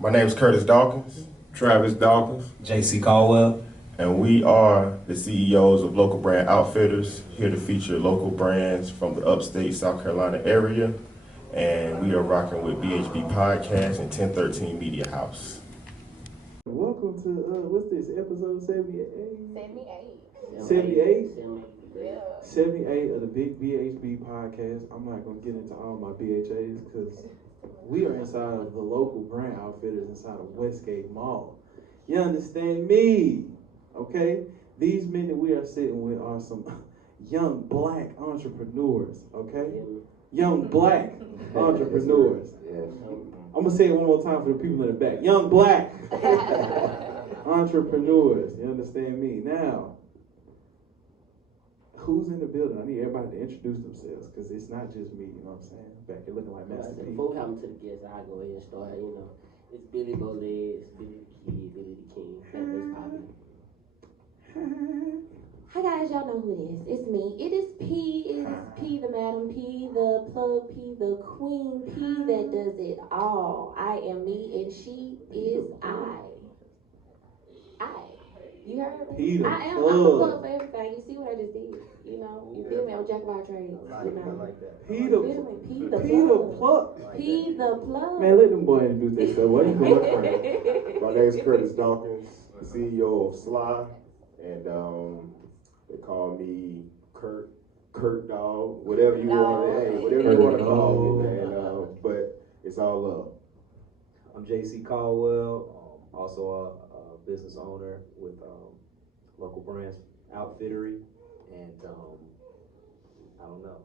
My name is Curtis Dawkins, Travis Dawkins, JC Caldwell. and we are the CEOs of Local Brand Outfitters, here to feature local brands from the upstate South Carolina area. And we are rocking with BHB Podcast and 1013 Media House. Welcome to, what's this, episode 78? 78. 78? Yeah. 78 of the Big BHB Podcast. I'm not going to get into all my BHAs because we are inside of the Local Brand Outfitters inside of WestGate Mall. You understand me? Okay? These men that we are sitting with are some young black entrepreneurs, okay? Young black entrepreneurs. I'm going to say it one more time for the people in the back. Young black entrepreneurs. You understand me? Now, who's in the building? I need everybody to introduce themselves because it's not just me, you know what I'm saying? Back here looking like Master P. Before we come to the guests, I'll go ahead and start. It's Billy Boles, Billy the Kid, Billy the King. That's popping. Hi guys, y'all know who it is. It's me. It is P. It is P the Madam, P the Plug, P the Queen, P that does it all. I am me and she is I. You heard me? P the I'm a Plug. plug for everything. You see what I just did? You know, you feel me? I'm jack of all trades. You know. P the Plug. P the Plug. Man, let them boys introduce themselves. What you doing? My name is Curtis Dawkins, CEO of SLAH, and they call me Kurt Dog, whatever you want to call me, man. But it's all love. I'm JC Caldwell, also a business owner with Local Brand Outfittery, and I don't know,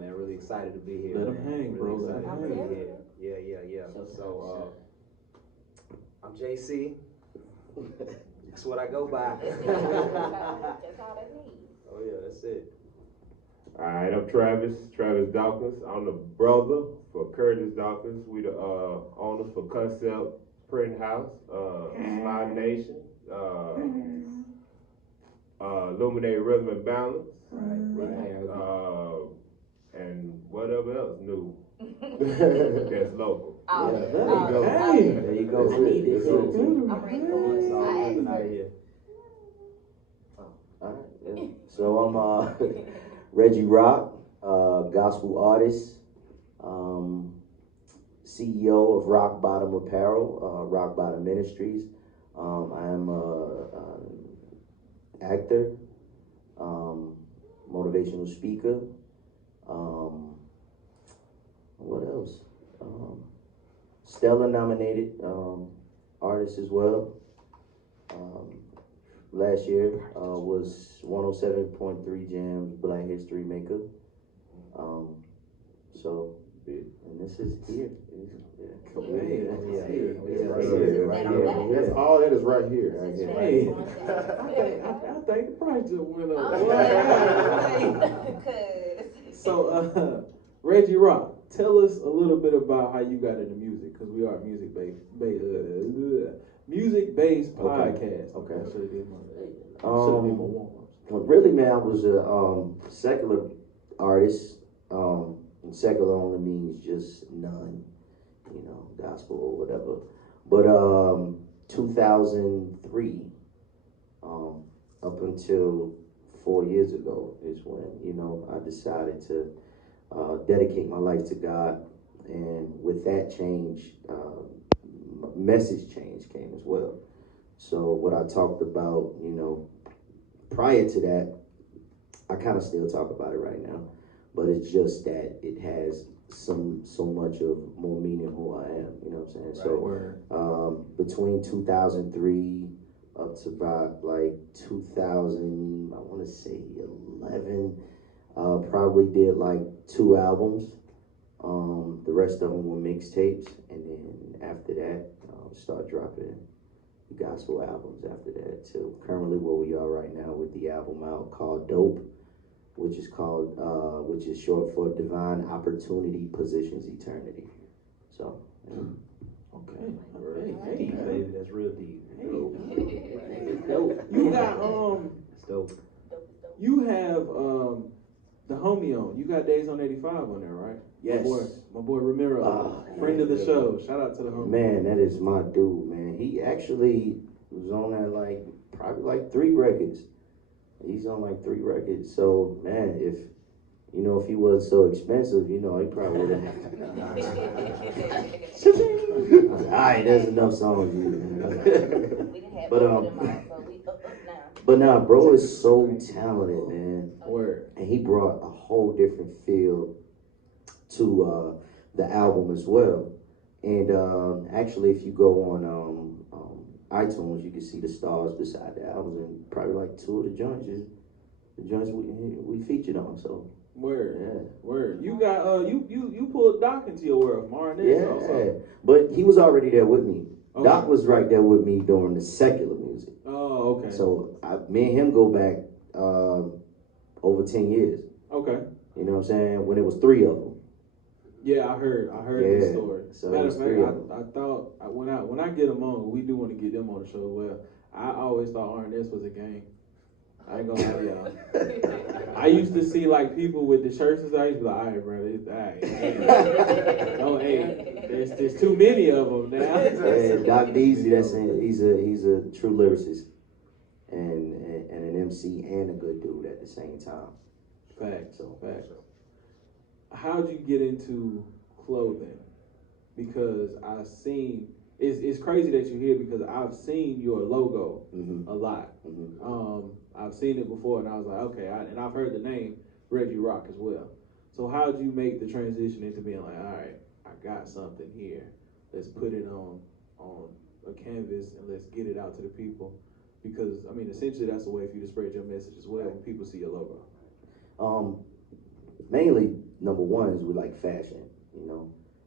man. Really excited to be here. Let 'em hang, bro. Really Let 'em excited to be hang. here. Yeah. So I'm JC. That's what I go by. That's all they need. Oh yeah, that's it. All right, I'm Travis Dawkins. I'm the brother for Curtis Dawkins. We the owners for Concept Printing House, SLAH Nation, Illuminate Rhythm and Balance, and whatever else new that's local. There you go. I need this. I'm ready for it. So I I'm asked moving out of you. here. Alright, yeah. So I'm Reggie Rocc, gospel artist, CEO of Rock Bottom Apparel, Rock Bottom Ministries. I am an actor, motivational speaker. What else? Stella nominated artist as well. Last year was 107.3 Jams Black History Maker. And this is here. That's all that is right here. Hey, I think the price just went up. So, Reggie Rocc, tell us a little bit about how you got into music, because we are a music-based podcast. Okay. I should have did my warm-ups. Well, really, man, I was a secular artist. And secular only means just none, gospel or whatever. But 2003, up until 4 years ago, is when I decided to dedicate my life to God, and with that change, message change came as well. So what I talked about, prior to that, I kind of still talk about it right now, but it's just that it has so much of more meaning who I am, you know what I'm saying? Right. So between 2003 up to about like 2000, I want to say 11, probably did like 2 albums. The rest of them were mixtapes, and then after that, start dropping gospel albums after that, till currently where we are right now with the album out called Dope, which is short for Divine Opportunity Positions Eternity. So, Okay. Deep, baby. That's real deep. You got It's dope. you have the homie on. You got Days on 85 on there, right? Yes. My boy Ramiro, friend of the show. Shout out to the homie. Man, that is my dude, man. He actually was on that probably 3 records. He's on 3 records. So, man, if he wasn't so expensive, he probably would have. All right, there's enough songs. But nah, bro is so talented, man. Word. And he brought a whole different feel to the album as well. And actually, if you go on iTunes, you can see the stars beside the album, and probably 2 of the joints is the joints we featured on. So word, yeah, word. You got you pulled Doc into your world, Martin. Yeah, also. But he was already there with me. Okay. Doc was right there with me during the secular music. Oh, okay. So me and him go back over 10 years. Okay. You know what I'm saying? When it was 3 of them. Yeah, I heard this story. So Matter of fact, I I thought when I get them on, we do want to get them on the show as well. I always thought R&S was a gang. I ain't gonna lie to y'all. I used to see people with the shirts and stuff. I used to be like, all right, brother, don't there's too many of them now. Yeah, Doc Deasy, he's a true lyricist and an MC and a good dude at the same time. Facts. How'd you get into clothing? Because I've seen it's crazy that you're here because I've seen your logo a lot. Mm-hmm. I've seen it before and I was like, okay, and I've heard the name Reggie Rocc as well. So how'd you make the transition into being like, all right, I got something here. Let's put it on a canvas and let's get it out to the people. Because essentially that's a way for you to spread your message as well when people see your logo. Mainly, number one is we like fashion,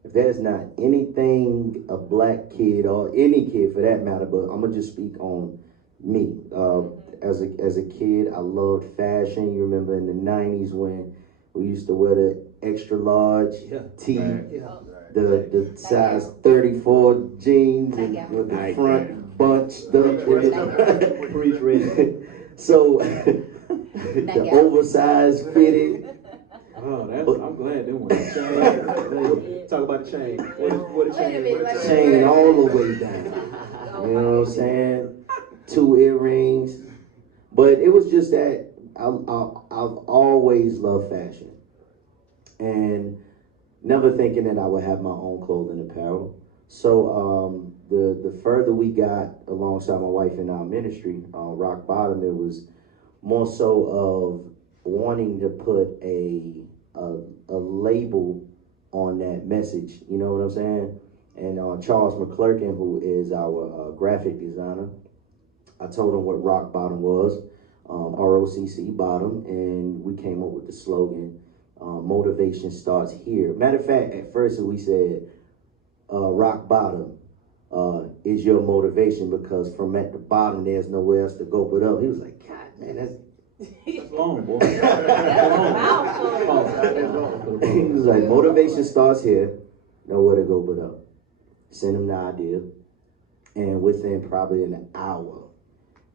If there's not anything a black kid or any kid for that matter, but I'm gonna just speak on me. As a kid, I loved fashion. You remember in the 90s when we used to wear the extra large tee, the size 34 jeans and with the front bunched up. So the oversized fitted. Oh, I'm glad they went Talk about the chain. What a chain. Chain all the way down. You know what I'm saying? 2 earrings. But it was just that I've always loved fashion. And never thinking that I would have my own clothing apparel. So the further we got alongside my wife in our ministry, rock bottom, it was more so of wanting to put a label on that message, you know what I'm saying? And Charles McClurkin, who is our graphic designer, I told him what rock bottom was, ROCC bottom, and we came up with the slogan, motivation starts here. Matter of fact, at first we said, rock bottom is your motivation because from at the bottom there's nowhere else to go but up. He was like, God, man, that's long, boy. He was like, motivation starts here, nowhere to go but up. Send him the idea, and within probably an hour,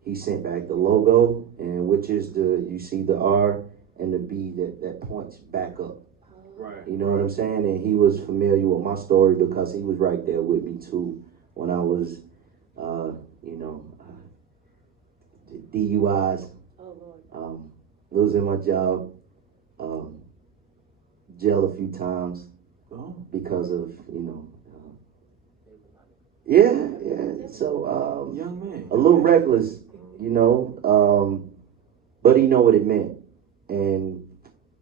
he sent back the logo, and which is you see the R and the B that points back up. Right. You know what I'm saying? And he was familiar with my story because he was right there with me too when I was, DUIs. Losing my job, jail a few times because of, so young man. a little reckless, but he know what it meant, and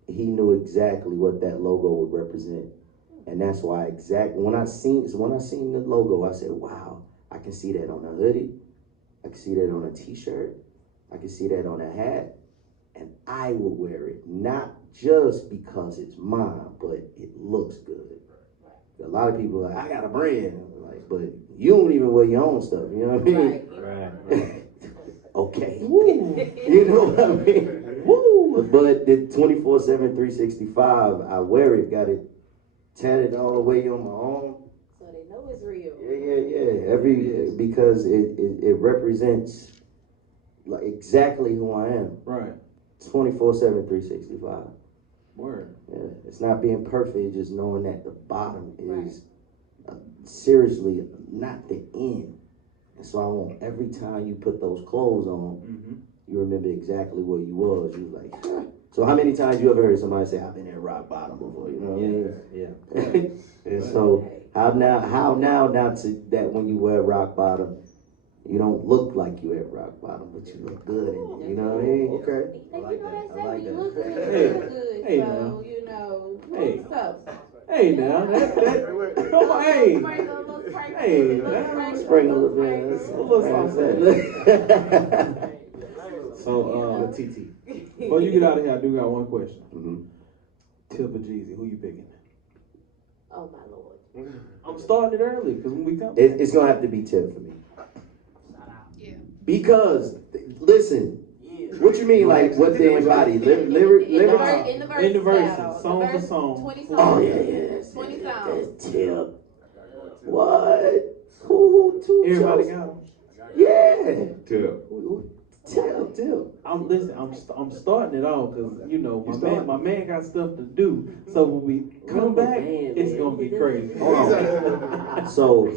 he knew exactly what that logo would represent, and that's why when I seen the logo, I said, wow, I can see that on a hoodie, I can see that on a t-shirt, I can see that on a hat. And I would wear it, not just because it's mine, but it looks good. A lot of people are like, I got a brand. But you don't even wear your own stuff, you know what I mean? Right. Okay. You know what I mean? Woo. But the 24/7, 365, I wear it, got it tatted all the way on my arm. So they know it's real. Yeah. Because it represents exactly who I am. Right. 24/7, 365. Word. Yeah, it's not being perfect, it's just knowing that the bottom is seriously not the end. And so I want every time you put those clothes on, you remember exactly where you was. You was like, huh. So how many times you ever heard somebody say, I've been at rock bottom before, you know what I mean? Yeah. And so how now to that when you were at rock bottom, you don't look like you at rock bottom, but you look good in it, you know what I mean? Okay. I You like know that. they I say like we that. look good, Hey. feel good, Hey, so, now. you know, Hey. what's up? Hey now, that come on, hey. Hey, now. Spring a little bit. A little something. So, TT. before you get out of here, I do got one question. Mhm. Tip or Jeezy, who you picking? Oh my lord. I'm starting it early because when we come, It's gonna have to be Tip for me. Because listen, what you mean like what they embody? Lyric. in the verses, song for song. 20 songs. Oh yeah. 20 songs. That's Tip. What? Who? Everybody got them. Yeah. Tip. Tip. I'm starting it off because you know my man got stuff to do. So when we come back, it's gonna be crazy. Hold on. So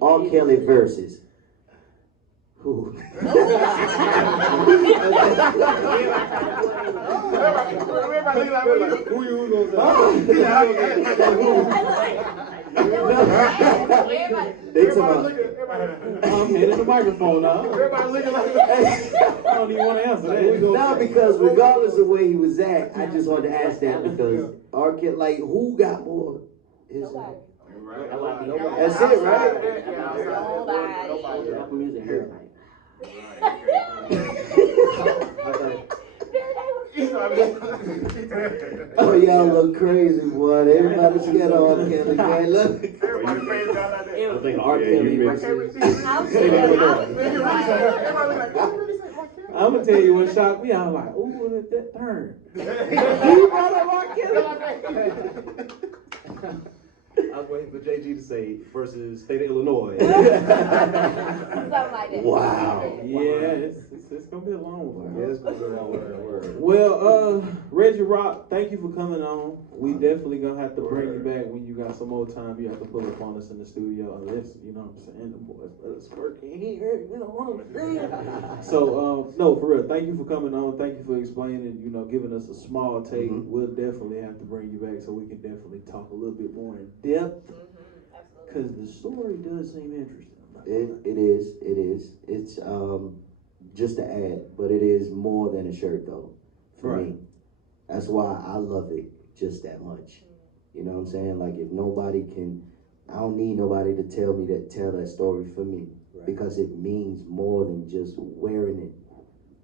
R. Kelly verses. Who? Who you gonna They talking I'm hitting the microphone now. Everybody looking like I don't even want to answer that. No, because regardless of where he was at, I just wanted to ask that because R. Kelly, like, who got more? Nobody. That's it, right? Nobody. Apple Music heard like. Oh, y'all look crazy, boy. Everybody's scared of R. Kelly, man. Look. Everybody crazy out like that. I think R. Kelly versus. I'm gonna tell you what shocked me. I was like, ooh, look at that turn. He brought up R. Kelly. I was waiting for JG to say versus State of Illinois. Something like that. Wow. Yeah, it's gonna be a long one. Yeah, it's gonna be a long word. Well, Reggie Rocc, thank you for coming on. We definitely gonna have to bring you back when you got some more time. You have to pull up on us in the studio, unless you know what I'm saying. The boys let us work in here. You know what I'm saying? So, no, for real. Thank you for coming on. Thank you for explaining. You know, giving us a small take. We'll definitely have to bring you back so we can definitely talk a little bit more in depth. Because the story does seem interesting. It is. It's just to add, but it is more than a shirt though. For me. That's why I love it just that much. You know what I'm saying? Like if nobody can, I don't need nobody to tell that story for me. Right. Because it means more than just wearing it,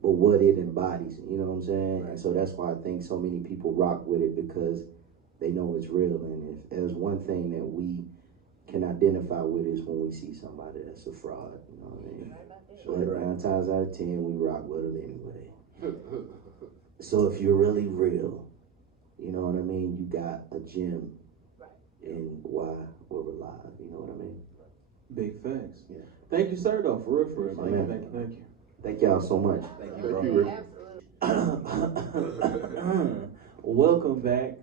but what it embodies. You know what I'm saying? Right. And so that's why I think so many people rock with it because they know it's real. And if there's one thing that we can identify with is when we see somebody that's a fraud. You know what I mean? But 9 times out of 10, we rock with it anyway. So if you're really real, you know what I mean? You got a gem in why we're alive. You know what I mean? Big facts. Yeah. Thank you, sir, though. For real. Thank you. Thank y'all so much. Thank you, bro. Welcome back.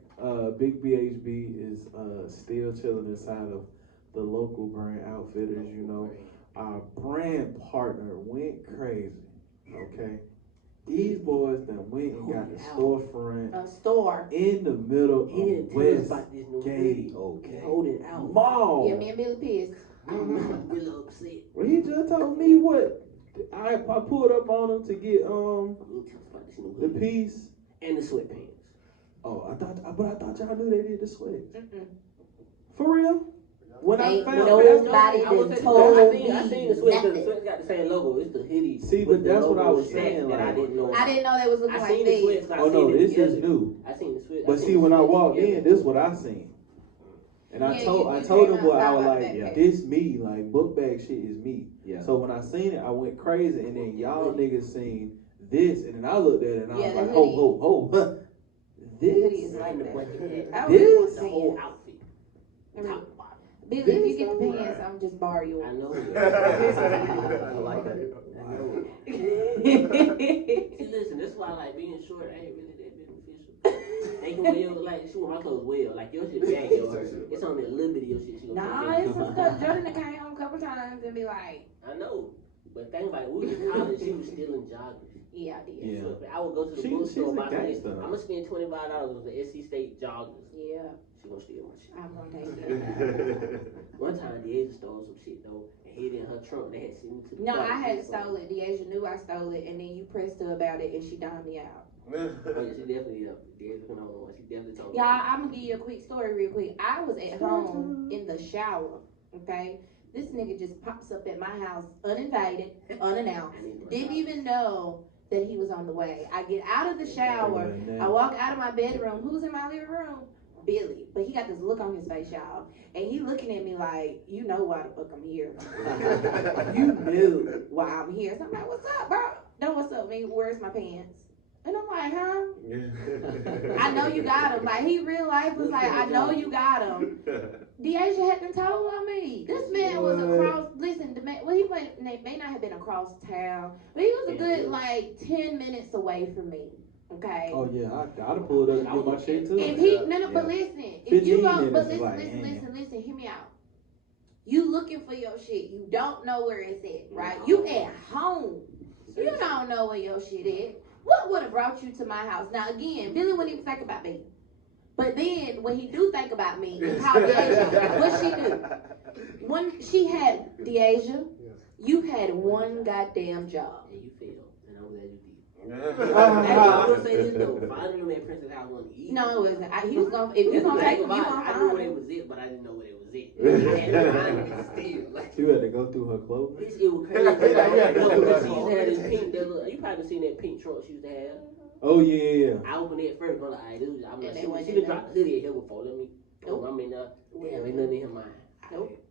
Big BHB is still chilling inside of the Local Brand Outfitters. You know, our brand partner went crazy. Okay, these boys that went and got the storefront in the middle of WestGate Mall. Yeah, me and Billy pissed. I'm really upset. Well, he just told me what I pulled up on him to get the piece and the sweatpants. Oh, I thought y'all knew they did the sweats. For real? When I found nobody told me. I seen the sweats. The sweats got the same logo. It's the hoodie. See, but that's what I was saying. Like, I didn't know they was looking like this. Oh no, this is new. I seen the sweats. But see, when I walked in, this is what I seen. And I told them what I was like, this me, like book bag shit is me. Yeah. So when I seen it, I went crazy, and then y'all niggas seen this, and then I looked at it and I was like, ho. This is like the whole outfit. Billy, if you get the pants, I'm just borrow yours. I know. I like that. I know. See, listen, this is why I like being short. I ain't really that beneficial. They can wear your, like, she want my clothes well. Like, your shit baggy or it's only a little bit of your shit she gonna Nah, take it's some stuff. Jordan done came home a couple times and be like, I know. But think about it, we was in college, she was still in joggers. yeah, I did. Yeah. So I would go to the She's bookstore a and buy some. gangster. I'm gonna spend $25 on the SC State joggers. Yeah, She gonna steal my shit. I'm gonna take it. One time, Deja stole some shit though and hid it in her trunk. They had sent me to the No, park. I hadn't stole it. Deja knew I stole it, and then you pressed her about it, and she dined me out. Oh yeah, she definitely Deja went on one. She definitely told me. Y'all, I'm gonna give you a quick story real quick. I was at home in the shower, okay? This nigga just pops up at my house uninvited, unannounced. Didn't even know that he was on the way. I get out of the shower. I walk out of my bedroom. Who's in my living room? Billy. But he got this look on his face, y'all. And he looking at me like, you know why the fuck I'm here. You knew why I'm here. So I'm like, what's up, bro? No, what's up, me? Where's my pants? And I'm like, huh? I know you got him. Like, he real life was like, I know you got him. Deja had them told on me. This man was across, listen, the man, well, he may not have been across town, but he was a good, like, 10 minutes away from me. Okay? Oh, yeah, I gotta pull it up and get my shit too. If he, no, but listen, if you 15 go, but minutes is listen, like, listen, hear me out. You looking for your shit. You don't know where it's at, right? You at home. You don't know where your shit is. What would have brought you to my house? Now, again, Billy wouldn't even think about me. But then, when he do think about me, and call Deja, what she do? When she had Deja, you had one goddamn job. And you failed, and I'm glad you did. Yeah. I'm gonna say this though. Finding them at Princess House wasn't easy. No, it wasn't. He was gonna. If you gonna take him, you gonna I knew find where it him. was it, but I didn't know where it was it. I had to find it still. Like, You had to go through her clothing. it was crazy. Yeah, She used to have this pink. You probably seen that pink trunk she used to have. Oh, yeah. I opened it first. I'm like, alright, dude. I'm And like, they went she in done there. dropped the hoodie in here before. Let me. Nope. I'm in there. Damn, ain't nothing in here, mine. Nope.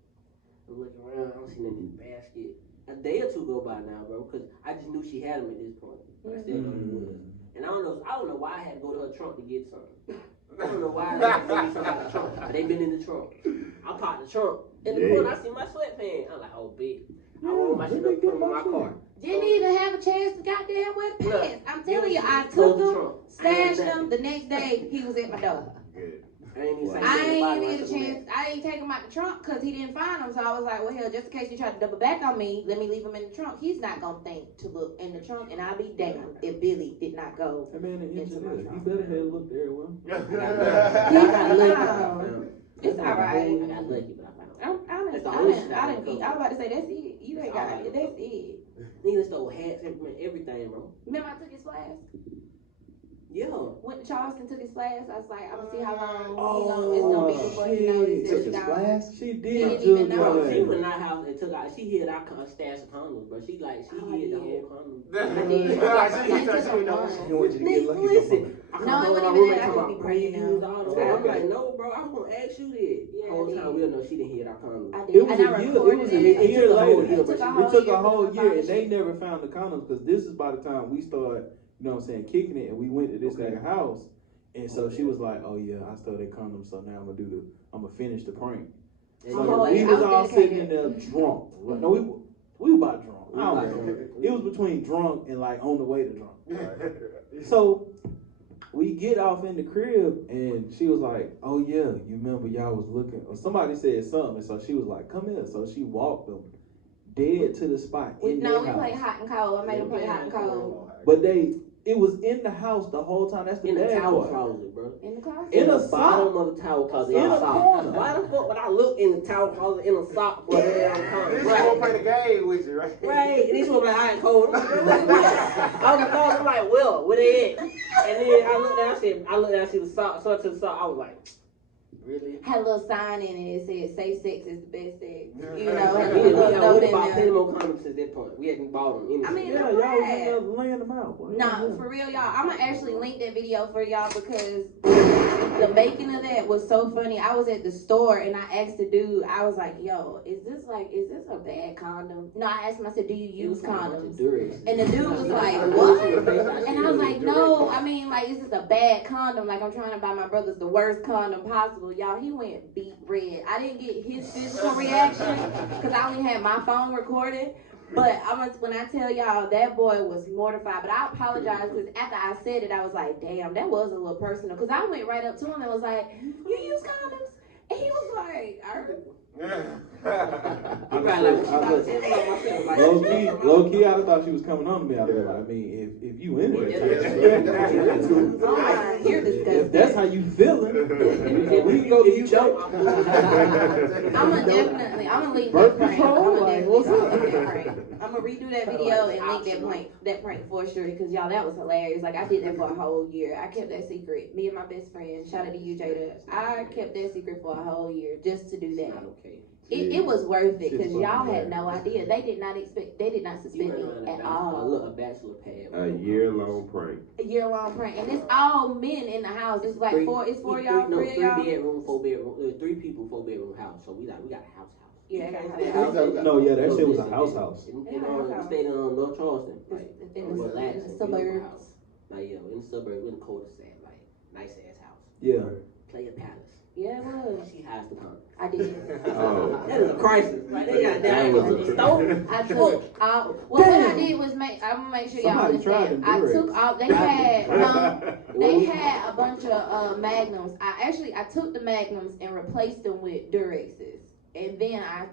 I'm looking around. I don't see nothing in the basket. A day or two go by now, bro, because I just knew she had them at this point. But I still know it was. And I don't know why I had to go to her trunk to get something. I don't know why I had to go get something out the trunk. But they been in the trunk. I popped the trunk. In the corner, I see my sweatpants. I'm like, oh, bitch. I rolled my shit up, put them in my car. Didn't even have a chance to goddamn wear the Look, pants. I'm telling you, I close took the him, trunk. stashed him. The next day, he was at my door. Good. I ain't even say I nothing ain't about even it. get a chance. I didn't take him out the trunk because he didn't find him. So I was like, well, hell, just in case you try to double back on me, let me leave him in the trunk. He's not going to think to look in the trunk, and I'll be damned if Billy did not go. That man, the Into my engineer, he trunk. better have looked there well. I got lucky, but I found it. It's all right. I got lucky, but I found it. I That's the only shit was about to say, that's it. You ain't got it. That's it. Niggas stole hats, everything, bro. Remember I took his flask? Yeah. Went to Charleston, took his flask. I was like, I'm going to see how long Oh, it's going to be before he knows shit. it's Took his his dog. flask? She He did didn't even jug know. Bro, your she ass. went in our house and took out, she hid our stash of condoms, bro. She hid the whole condom. I did. It took a month. He wanted you to get lucky. Listen. No, it wasn't even that. I just be Bro, praying you used now. all the Oh, I'm okay. like, no, bro, I was gonna ask you that. Yeah, The whole I time did. we'll know she didn't hid our condom. I did. It was And a I year. It recorded was it. a year It took a whole later. year, It took a but whole It took year a for whole them to year, find and they shit. never found the condoms because this is by the time we started, you know what I'm saying, kicking it, and we went to this nigga house, and so she was like, "Oh yeah, I stole that condom, so now I'm gonna finish the prank." So Oh, we yeah, was I was all sitting in dedicated. there drunk. No, we were about drunk. I don't know. It was between drunk and like on the way to drunk. So we get off in the crib, and she was like, "Oh yeah, you remember y'all was looking?" Or somebody said something, and so she was like, "Come here." So she walked them dead to the spot in No, their we played house. hot and cold. I made him play hot and cold. But it was in the house the whole time. That's the In the bad towel part. closet, bro. In the closet. In In a the bottom sock. of the towel closet. In In a a sock. corner. Why the fuck would I look in the towel closet in a sock for that damn condom? This gonna play the game with you, right? Right, and this one like, I ain't cold. I'm like, I was lost. I'm like, well, where they at? And then I looked down, I see the sock, so I took the sock, I was like, really? Had a little sign in it that said "Safe sex is the best sex." You know, We had a little note in bought plenty there. more condoms since that point. We hadn't bought them. I mean, Yeah, y'all was in there laying them out. Boy. Nah, for real, y'all. I'm gonna actually link that video for y'all because the making of that was so funny. I was at the store and I asked the dude, I was like, "Yo, is this a bad condom?" No, I asked him. I said, "Do you use condoms?" And the dude was like, "What?" And I was like, "No, I mean, like, is this a bad condom? Like, I'm trying to buy my brother's the worst condom possible." Y'all, he went beet red. I didn't get his physical reaction because I only had my phone recorded. But when I tell y'all, that boy was mortified. But I apologize because after I said it, I was like, damn, that was a little personal. Because I went right up to him and was like, you use condoms? And he was like, I heard. Low key, I thought she was coming on to me. I was like, I mean, if you in there, if that's how you feeling, we can go get you. I'm gonna leave that prank. I'm gonna redo that video and link that prank for sure because y'all, that was hilarious. Like I did that for a whole year. I kept that secret. Me and my best friend, shout out to you, Jada. I kept that secret for a whole year just to do that. It was worth it because y'all had no idea. They did not suspect me at all. A bachelor pad. A year-long prank. A year-long prank, and it's all men in the house. It's like four y'all, three of y'all. 3 bedroom, 4 bedroom, 3 people, 4 bedroom house. So we got a house. Yeah, that shit was a house. We stayed in North Charleston, in the suburbs. Like in the suburbs, in the cul-de-sac, like nice ass house. Yeah. Player palace. Yeah, it was. She has the condoms. I did. Oh. That is a crisis. Like they got That was a stolen. I took all. Well, what I did was I'm gonna make sure y'all understand. I took all. They had a bunch of magnums. I took the magnums and replaced them with Durexes, and then I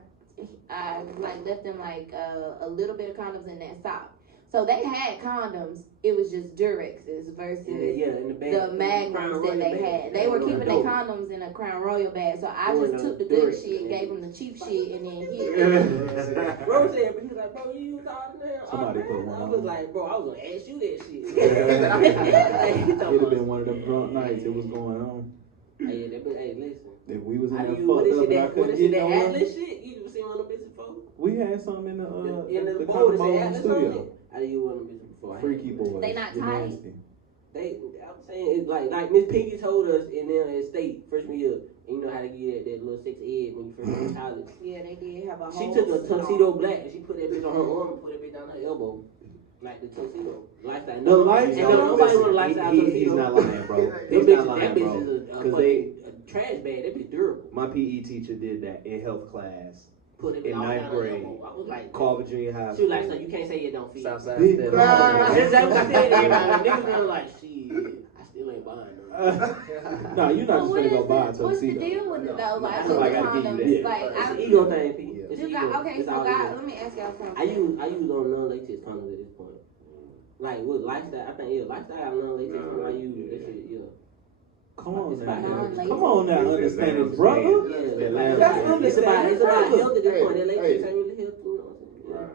like left them like a little bit of condoms in that sock. So they had condoms. It was just Durexes versus the magnums that they had. They were keeping their condoms in a Crown Royal bag. So I just took the good shit, gave them the cheap shit, and then Bro said, but he was like, bro, you use all that. Somebody put one on. I was like, bro, I was gonna ask you that shit. It'd have been one of them drunk nights. It was going on. Hey, listen. If we was in there What fucked is up and I it? couldn't get That no Atlas shit? You ever seen one of them bitches before? We had some in the board condom that in say the Atlas on studio. it. I didn't use one of them bitches before. Freaky boys. They not You're tight. nasty. I'm saying it's like Miss Piggy told us in their state freshman year. And you know how to get that little sex ed when you first went to college. Yeah, they did have a whole. She took a tuxedo black and she put that bitch on her arm and put that bitch down her elbow. Like the tuxedo. Lifestyle. The lifestyle. And nobody want a lifestyle tuxedo. He's not lying, bro. He's That not lying, bitch bro. is a Because trash bag. That bitch durable. my PE teacher did that in health class Put it in all 9th down her grade. elbow. I was like, Carver Junior High. she was like, so you can't say it don't fit. Southside Big Step. That's what I said to everybody. Niggas were like, shit, I still ain't buying them. No, you're not just gonna go buy a What's the tuxedo. deal with it though? Like That's with what I the gotta give you condoms, that. like It's an ego thing, P. It's you ego. got okay. It's So all God, ego. let me ask y'all something. I use on non-latex condoms at this point. Like with lifestyle, I think lifestyle non-latex condoms I use that shit, Come on now. Non-latex. Come on now, understand it, brother. It's about health at this point. That latex ain't really healthy, you know what I'm saying? Right.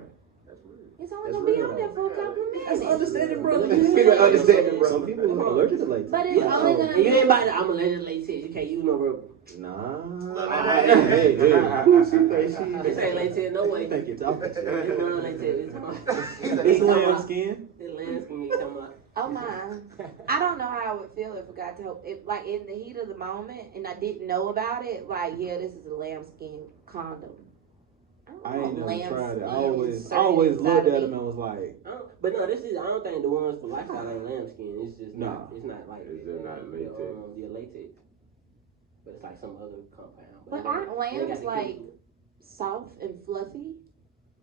It's only gonna be on there for a couple of minutes. Understanding, brother. People understanding, bro. Some people are allergic to latex. But it's only gonna And you be. ain't buying I'm allergic to latex. You can't use no rubber. Nah. Hey. This ain't latex no way. Think you're talking It's to. non-latex. It's lamb skin. It's landscape you talking about. Oh my! I don't know how I would feel if I got to like in the heat of the moment and I didn't know about it. Like, yeah, this is a lambskin condom. I ain't never Lambskin tried it. I is always certain looked at inside them and was like, But no, I don't think the ones for lifestyle ain't lambskin. It's just Nah. it's not like It's just not latex. latex. But it's like some other compound. But aren't lambs like soft and fluffy?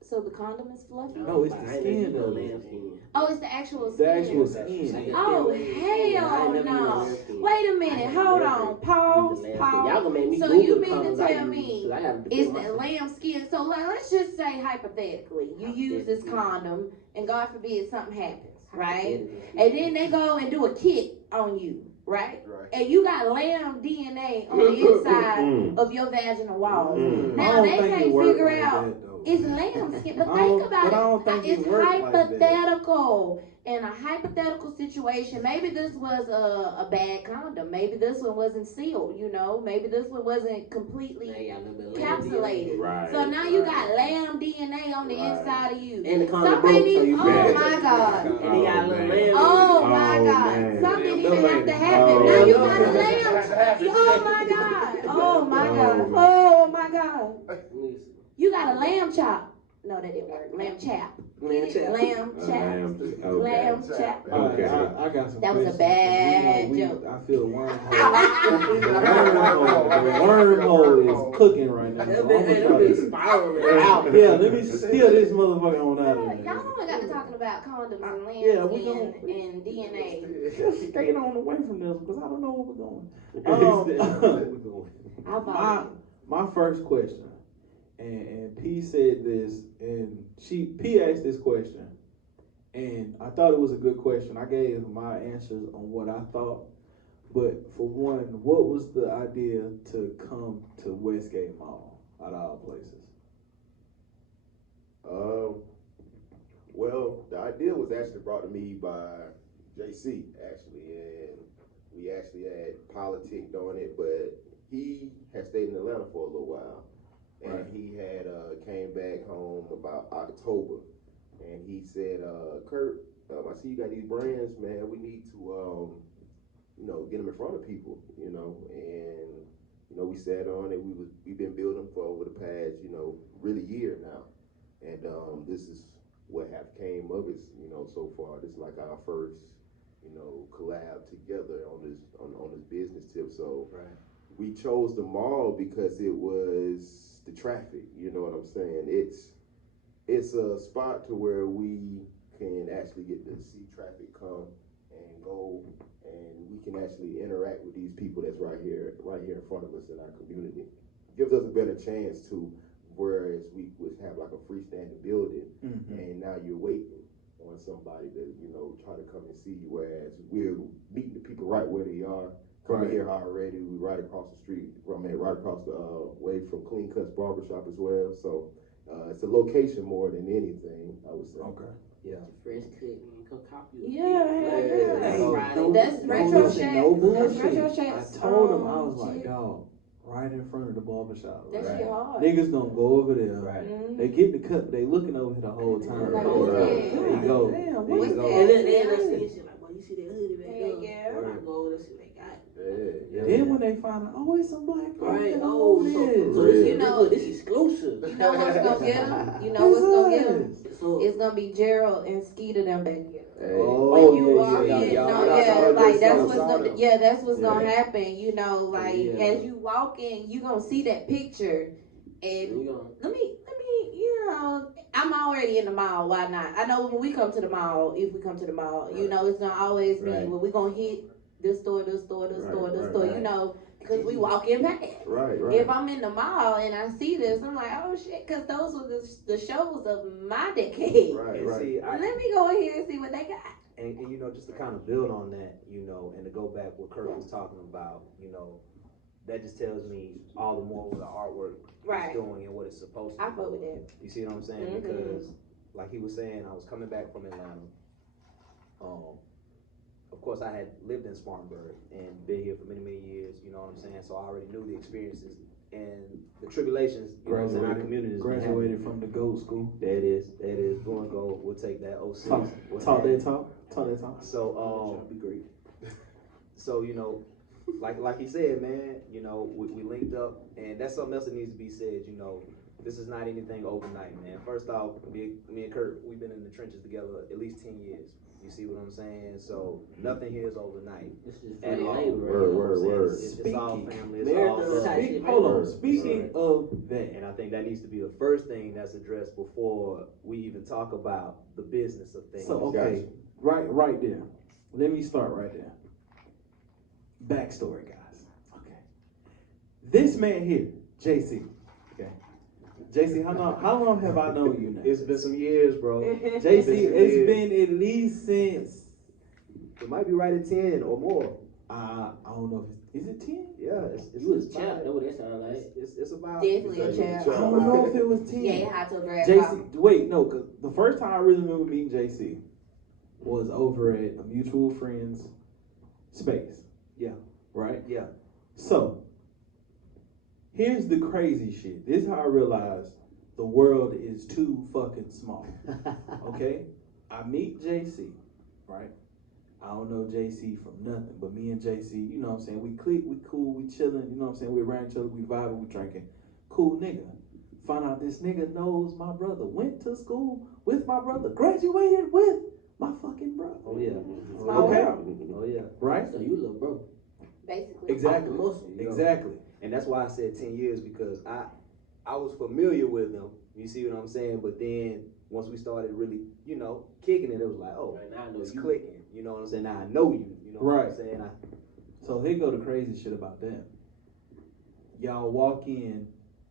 So the condom is fluffy? No, it's the skin, though. Lambskin. Oh, it's the actual the skin. actual skin. Oh, hell no. Wait a minute, hold on. Pause. Y'all gonna make me So Google you the mean to condoms I tell use, me 'cause I gotta defend it's the myself. lamb skin? So like, let's just say hypothetically, you use this condom and God forbid something happens, right? And then they go and do a kit on you, right? And you got lamb DNA on the inside of your vaginal walls. Now they can't figure out it's lamb skin, but think about it. It's hypothetical. In a hypothetical situation, maybe this was a bad condom. Maybe this one wasn't sealed, you know. Maybe this one wasn't completely encapsulated. Right. So now you got lamb DNA on the inside of you. And the condom Somebody broke, so needs, you oh bad. my God. And he got a little lamb. Oh my Oh, God. man. Something Them even have to ladies. happen. Oh, Now you them got a ladies. lamb. Oh my God. Oh my God. Oh, Oh my God. You got a lamb chop. No, that didn't work. Lamb chap. Lamb chap. Lamb chap. Lamb chap. Okay. I got some That was a questions, 'cause bad we joke. I feel the wormhole is cooking right now. So I'm gonna try been to spiraling out. Yeah, let me steal this motherfucker on out of Y'all there. know I got to talking about condoms and lambs Yeah, we and DNA. Just staying on away from this because I don't know where we're going. I follow you. My first question, and P said this, and P asked this question, and I thought it was a good question. I gave my answers on what I thought, but for one, what was the idea to come to Westgate Mall out of all places? Well, the idea was actually brought to me by JC, actually, and we actually had politicked on it, but he had stayed in Atlanta for a little while, and Right. he had came back home about October, and he said, Kurt, I see you got these brands, man, we need to, get them in front of people, and, we sat on it, we've been building for over the past, really year now, and this is what have came of it, so far. This is like our first, collab together on this business tip. So Right. we chose the mall because it was the traffic. You know what I'm saying? It's a spot to where we can actually get to see traffic come and go, and we can actually interact with these people that's right here in front of us in our community. Gives us a better chance to. Whereas we would have like a freestanding building, and now you're waiting on somebody to, try to come and see you. Whereas we're meeting the people right where they are, coming here already. We're right across the street, right across the way from Clean Cuts Barbershop as well. So it's a location more than anything, I would say. Okay. Yeah. Fresh cut, man. Come copy it. Yeah. That's No retro bullshit, shack. no That's bullshit. retro I shacks. told him, I was like, shit. dog, right in front of the barbershop. That Right? shit hard. Niggas gonna go over there. Right. They get the cut, but they looking over here the whole time. Like, what's There that? you go. Damn, There what's you go. that? And then I see this shit like, boy, you see that hoodie back Yeah, there? yeah. When I go over there, see they got it. Yeah. Then when they find out, oh, it's some black people. Right. that Oh, own so this. this exclusive. You know what's gonna get them? You know what's gonna get them? So It's gonna be Gerald and Skeeter them back here. Hey. When you yeah, walk yeah, in, yeah. no, Y'all yeah, saw like it, that's y'all what's saw gonna, them. yeah, that's what's Yeah. gonna happen. Like Yeah. as you walk in, you gonna see that picture, and let me, I'm already in the mall. Why not? I know when we come to the mall, if we come to the mall, it's gonna always be Right. well, we gonna hit this store, Right, right. Because we walk in past. Right. If I'm in the mall and I see this, I'm like, oh shit, because those were the shows of my decade. Right. And see, Let me go in here and see what they got. And just to kind of build on that, and to go back what Kurt was talking about, that just tells me all the more what the artwork Right. is doing and what it's supposed to I be. fuck with that. You see what I'm saying? Mhm. Because, like he was saying, I was coming back from Atlanta. Of course, I had lived in Spartanburg and been here for many, many years. You know what I'm saying? So I already knew the experiences and the tribulations. You know, in our communities. Graduated from the GOAT school. There it is. Blue and gold. We'll take that. 06. Talk that talk. So be great. So like he said, man, we linked up, and that's something else that needs to be said. This is not anything overnight, man. First off, me and Kurt, we've been in the trenches together at least 10 years. You see what I'm saying? So nothing here is overnight. this is At free all. labor. Word. It's all family. It's Marathon all love. type shit. Hold on. Word. Speaking of that, And I think that needs to be the first thing that's addressed before we even talk about the business of things. so okay, right there. Let me start right there. Backstory, guys. Okay, this man here, JC. Okay, JC, how long have I known you now? It's been some years, bro. JC, it's been at least since It might be right at 10 or more. I don't know if is it 10? Yeah, it's You was it's champ. about- That's what that sound like. It's about Definitely a It's champ. like I don't know if it was 10. Yeah, it had to grab JC, wait, no, because the first time I really remember meeting JC was over at a mutual friend's space. Yeah. Right? Yeah. So, here's the crazy shit. This is how I realized the world is too fucking small. Okay? I meet JC, right? I don't know JC from nothing, but me and JC, you know what I'm saying? We click, we cool, we chilling, you know what I'm saying? We around each other, we vibing, we drinking. Cool nigga. Find out this nigga knows my brother, went to school with my brother, graduated with my fucking brother. Oh yeah. Small Okay. world. Oh yeah. Right? So you little bro. Basically. Exactly. Off the muscle. Exactly. And that's why I said 10 years, because I was familiar with them. You see what I'm saying? But then once we started really, you know, kicking it, it was like, oh, Right now I know it's you. clicking. You know what I'm saying? Now I know you. You know what Right. I'm saying? So here go the crazy shit about them. Y'all walk in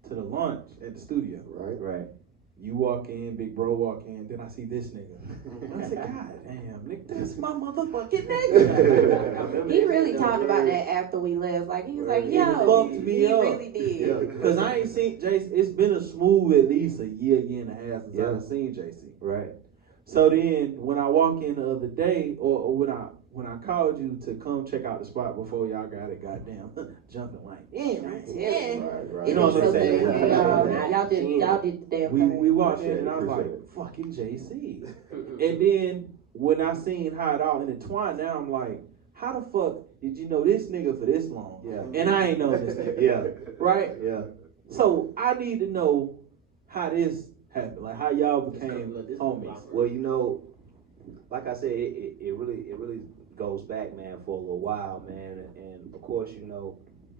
to the lunch at the studio. Right. You walk in, big bro walk in, then I see this nigga. I said, God damn, nigga, that's my motherfucking nigga. He really talked about that after we left. Like, he was like, It yo, fucked me he up. really did. Yeah. Because I ain't seen JC, it's been a smooth at least a year and a half since Yeah. I've seen JC. Right. So then when I walk in the other day, or when I called you to come check out the spot before y'all got it goddamn jumping like, I'm telling you. Right. It You know was what I'm so saying? good. Y'all did the damn thing. We walked in and I was Appreciate like, fucking JC. And then when I seen how it all intertwined, now I'm like, how the fuck did you know this nigga for this long? Yeah. And I ain't know this nigga. Yeah. Right? Yeah. So I need to know how this happened, like how y'all became homies. Well, you know, like I said, it really goes back, man, for a little while, man. And of course, you know,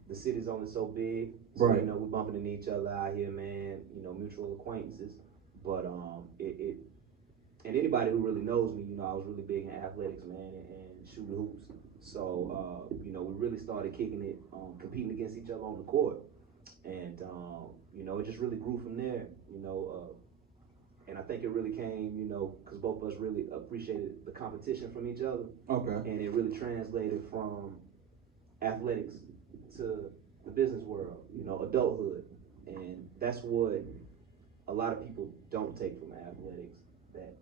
the city's only so big, so Right. you know, we bumping into each other out here, man. You know, mutual acquaintances. But and anybody who really knows me, you know, I was really big in athletics, man, and shooting hoops. So you know, we really started kicking it, competing against each other on the court, and you know, it just really grew from there. You know. And I think it really came, you know, because both of us really appreciated the competition from each other. Okay. And it really translated from athletics to the business world, you know, adulthood. And that's what a lot of people don't take from athletics that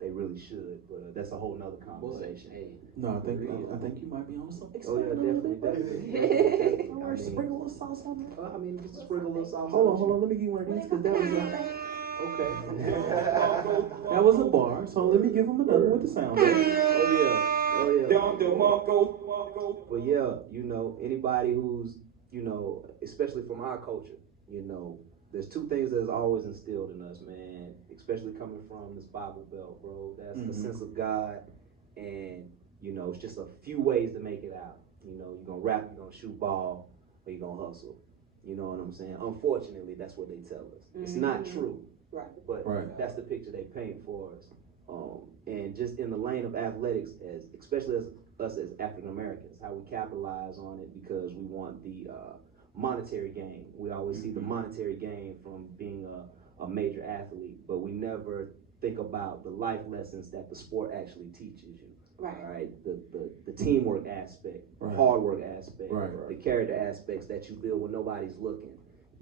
they really should. But that's a whole nother conversation. Hey, No, I think you might be on something. Oh yeah, definitely. Don't worry, I mean, sprinkle a little sauce on there. I mean, just sprinkle a little sauce. Hold on, let me get one of these because that was Okay. that was a bar. So let me give him another with the sound. Oh yeah. But yeah, you know, anybody who's, you know, especially from our culture, you know, there's two things that's always instilled in us, man, especially coming from this Bible Belt, bro. That's the sense of God, and, you know, it's just a few ways to make it out. You know, you're gonna rap, you're gonna shoot ball, or you're gonna hustle. You know what I'm saying? Unfortunately, that's what they tell us. It's not true. Right. But that's the picture they paint for us. And just in the lane of athletics, especially as us as African Americans, how we capitalize on it because we want the monetary gain. We always see the monetary gain from being a major athlete, but we never think about the life lessons that the sport actually teaches you. Right. All right, the teamwork aspect, the hard work aspect, the character aspects that you build when nobody's looking.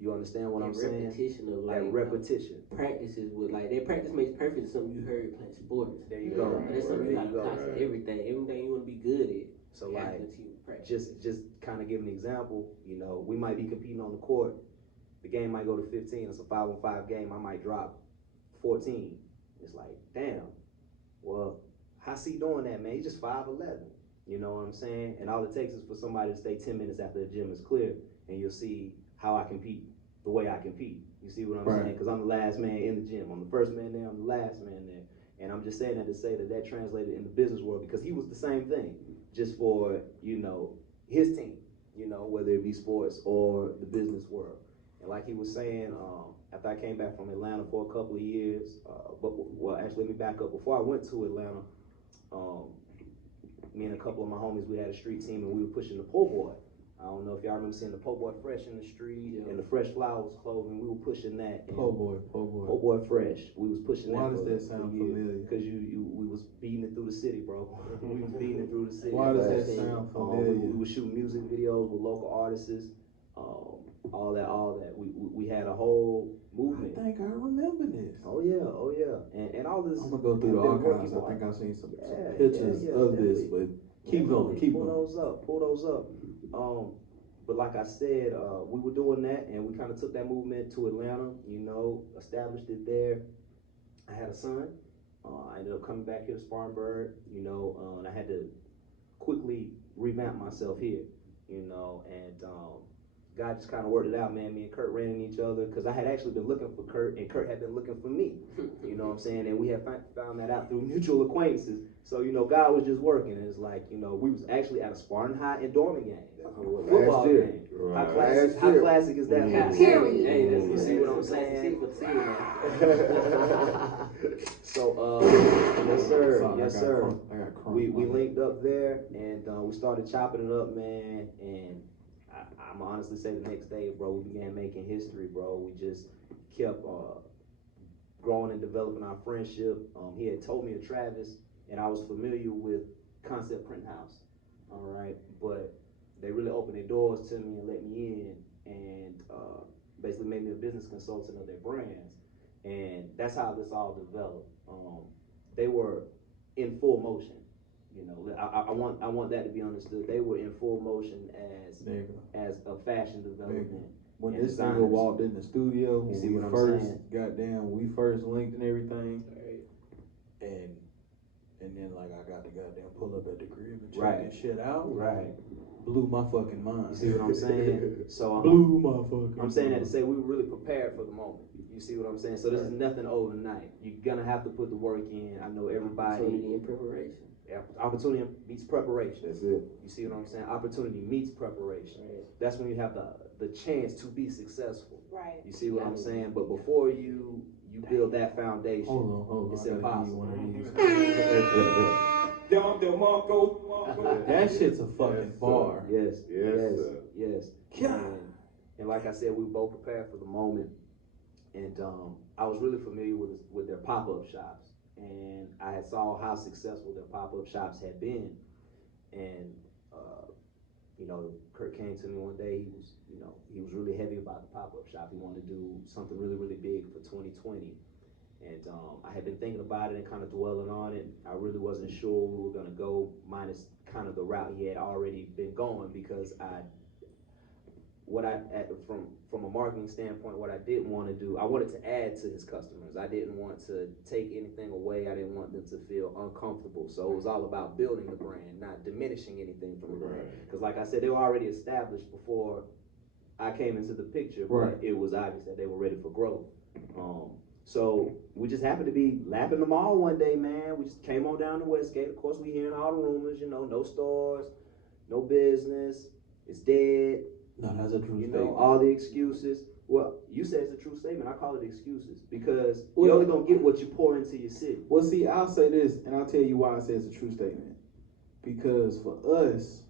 You understand what I'm saying? Repetition of like that repetition. Practices with like that practice makes perfect is something you heard playing sports. There you go. But that's something you gotta apply to everything you want to be good at. So like, just kind of give an example. You know, we might be competing on the court. The game might go to 15. It's a 5-on-5 game. I might drop 14. It's like, damn. Well, how's he doing that, man? He's just 5'11". You know what I'm saying? And all it takes is for somebody to stay 10 minutes after the gym is clear, and you'll see how I compete, the way I compete. You see what I'm saying? Because I'm the last man in the gym. I'm the first man there, I'm the last man there. And I'm just saying that to say that translated in the business world because he was the same thing, just for, you know, his team, you know, whether it be sports or the business world. And like he was saying, after I came back from Atlanta for a couple of years, actually let me back up. Before I went to Atlanta, me and a couple of my homies, we had a street team and we were pushing the po' boy. I don't know if y'all remember seeing the po' boy fresh in the street and the Fresh Flowers clothing. We were pushing that. Po' boy. Po' boy fresh. We was pushing that. Why does that sound familiar? Because we was beating it through the city, bro. We was beating it through the city. Why does that sound familiar? We were shooting music videos with local artists. All that. We had a whole movement. I think I remember this. Oh yeah. And all this. I'm gonna go through the archives. I think I've seen some pictures of this, but keep going. Pull those up. But like I said, we were doing that, and we kind of took that movement to Atlanta. You know, established it there. I had a son. I ended up coming back here to Spartanburg. You know, and I had to quickly revamp myself here. You know, and God just kind of worked it out, man. Me and Kurt ran into each other because I had actually been looking for Kurt, and Kurt had been looking for me. You know what I'm saying? And we had found that out through mutual acquaintances. So, you know, God was just working. And it's like, you know, we was actually at a Spartan High endowment game. Football game. Right. How classic is that? Period. Hey, You see what I'm saying? So, yes sir, Sorry, yes I got sir. I got crunk. We linked up there and we started chopping it up, man. And I'm honestly say the next day, bro, we began making history, bro. We just kept growing and developing our friendship. He had told me of Travis, and I was familiar with Concept Printing House. All right, but they really opened their doors to me and let me in, and basically made me a business consultant of their brands. And that's how this all developed. They were in full motion. You know, I want that to be understood. They were in full motion as a fashion development. When and this nigga designers. walked in the studio, You when see we what I'm first saying? we first linked and everything, and then like I got to goddamn pull up at the crib and check Right. this shit out. Right. Blew my fucking mind. You see what I'm saying? So Blew my fucking I'm saying that to mind. say we were really prepared for the moment. You see what I'm saying? So this is nothing overnight. You're gonna have to put the work in. I know everybody. Opportunity and preparation. Yeah, opportunity meets preparation. That's it. You see what I'm saying? Opportunity meets preparation. That's when you have the chance to be successful. Right. You see what I'm saying? But before you build that foundation, Hold on. it's I gotta give you impossible. one of these. That shit's a fucking bar. Yes, Yes, yes, sir. yes. God. And like I said, we were both prepared for the moment. And I was really familiar with their pop-up shops. And I had saw how successful their pop-up shops had been. And, you know, Kurt came to me one day, he was really heavy about the pop-up shop. He wanted to do something really, really big for 2020. And I had been thinking about it and kind of dwelling on it. I really wasn't sure we were gonna go, minus kind of the route he had already been going, because from a marketing standpoint, what I didn't want to do, I wanted to add to his customers. I didn't want to take anything away. I didn't want them to feel uncomfortable. So it was all about building the brand, not diminishing anything from the brand. Because like I said, they were already established before I came into the picture, but Right. it was obvious that they were ready for growth. So we just happened to be lapping the mall one day, man. We just came on down to WestGate. Of course, we hearing all the rumors, you know, no stores, no business, it's dead. No, that's a true You statement. know, all the excuses. Well, you say it's a true statement. I call it excuses because Well, you're only gonna get what you pour into your city. Well, see, I'll say this, and I'll tell you why I say it's a true statement. Because for us,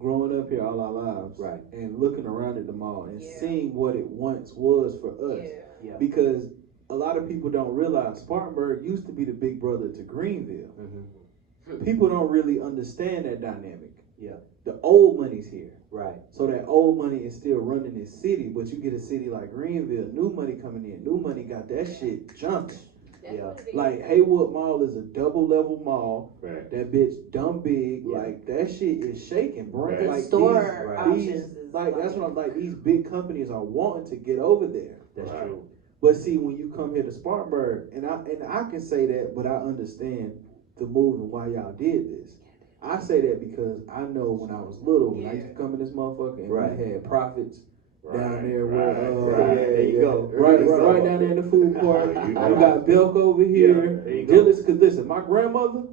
growing up here all our lives, Right. and looking around at the mall and Yeah. seeing what it once was for us, Yeah. because a lot of people don't realize Spartanburg used to be the big brother to Greenville. Mm-hmm. People don't really understand that dynamic. Yeah. The old money's here. Right. So that old money is still running this city, but you get a city like Greenville, new money coming in. New money got that shit jumping. Yeah. Like Haywood Mall is a double level mall. Right. That bitch dumb big. Yeah. Like that shit is shaking, bro. Right. The Like store right. options these, is like that's what I'm like. These big companies are wanting to get over there. That's Right. true. But see, when you come here to Spartanburg, and I can say that, but I understand the move and why y'all did this. I say that because I know when I was little, when I used to come in this motherfucker, and Right. we had profits down Right. there where, Right. There you go. right So- down there in the food court. You We know. got Belk over here. there you go. Dillis, cause listen, my grandmother,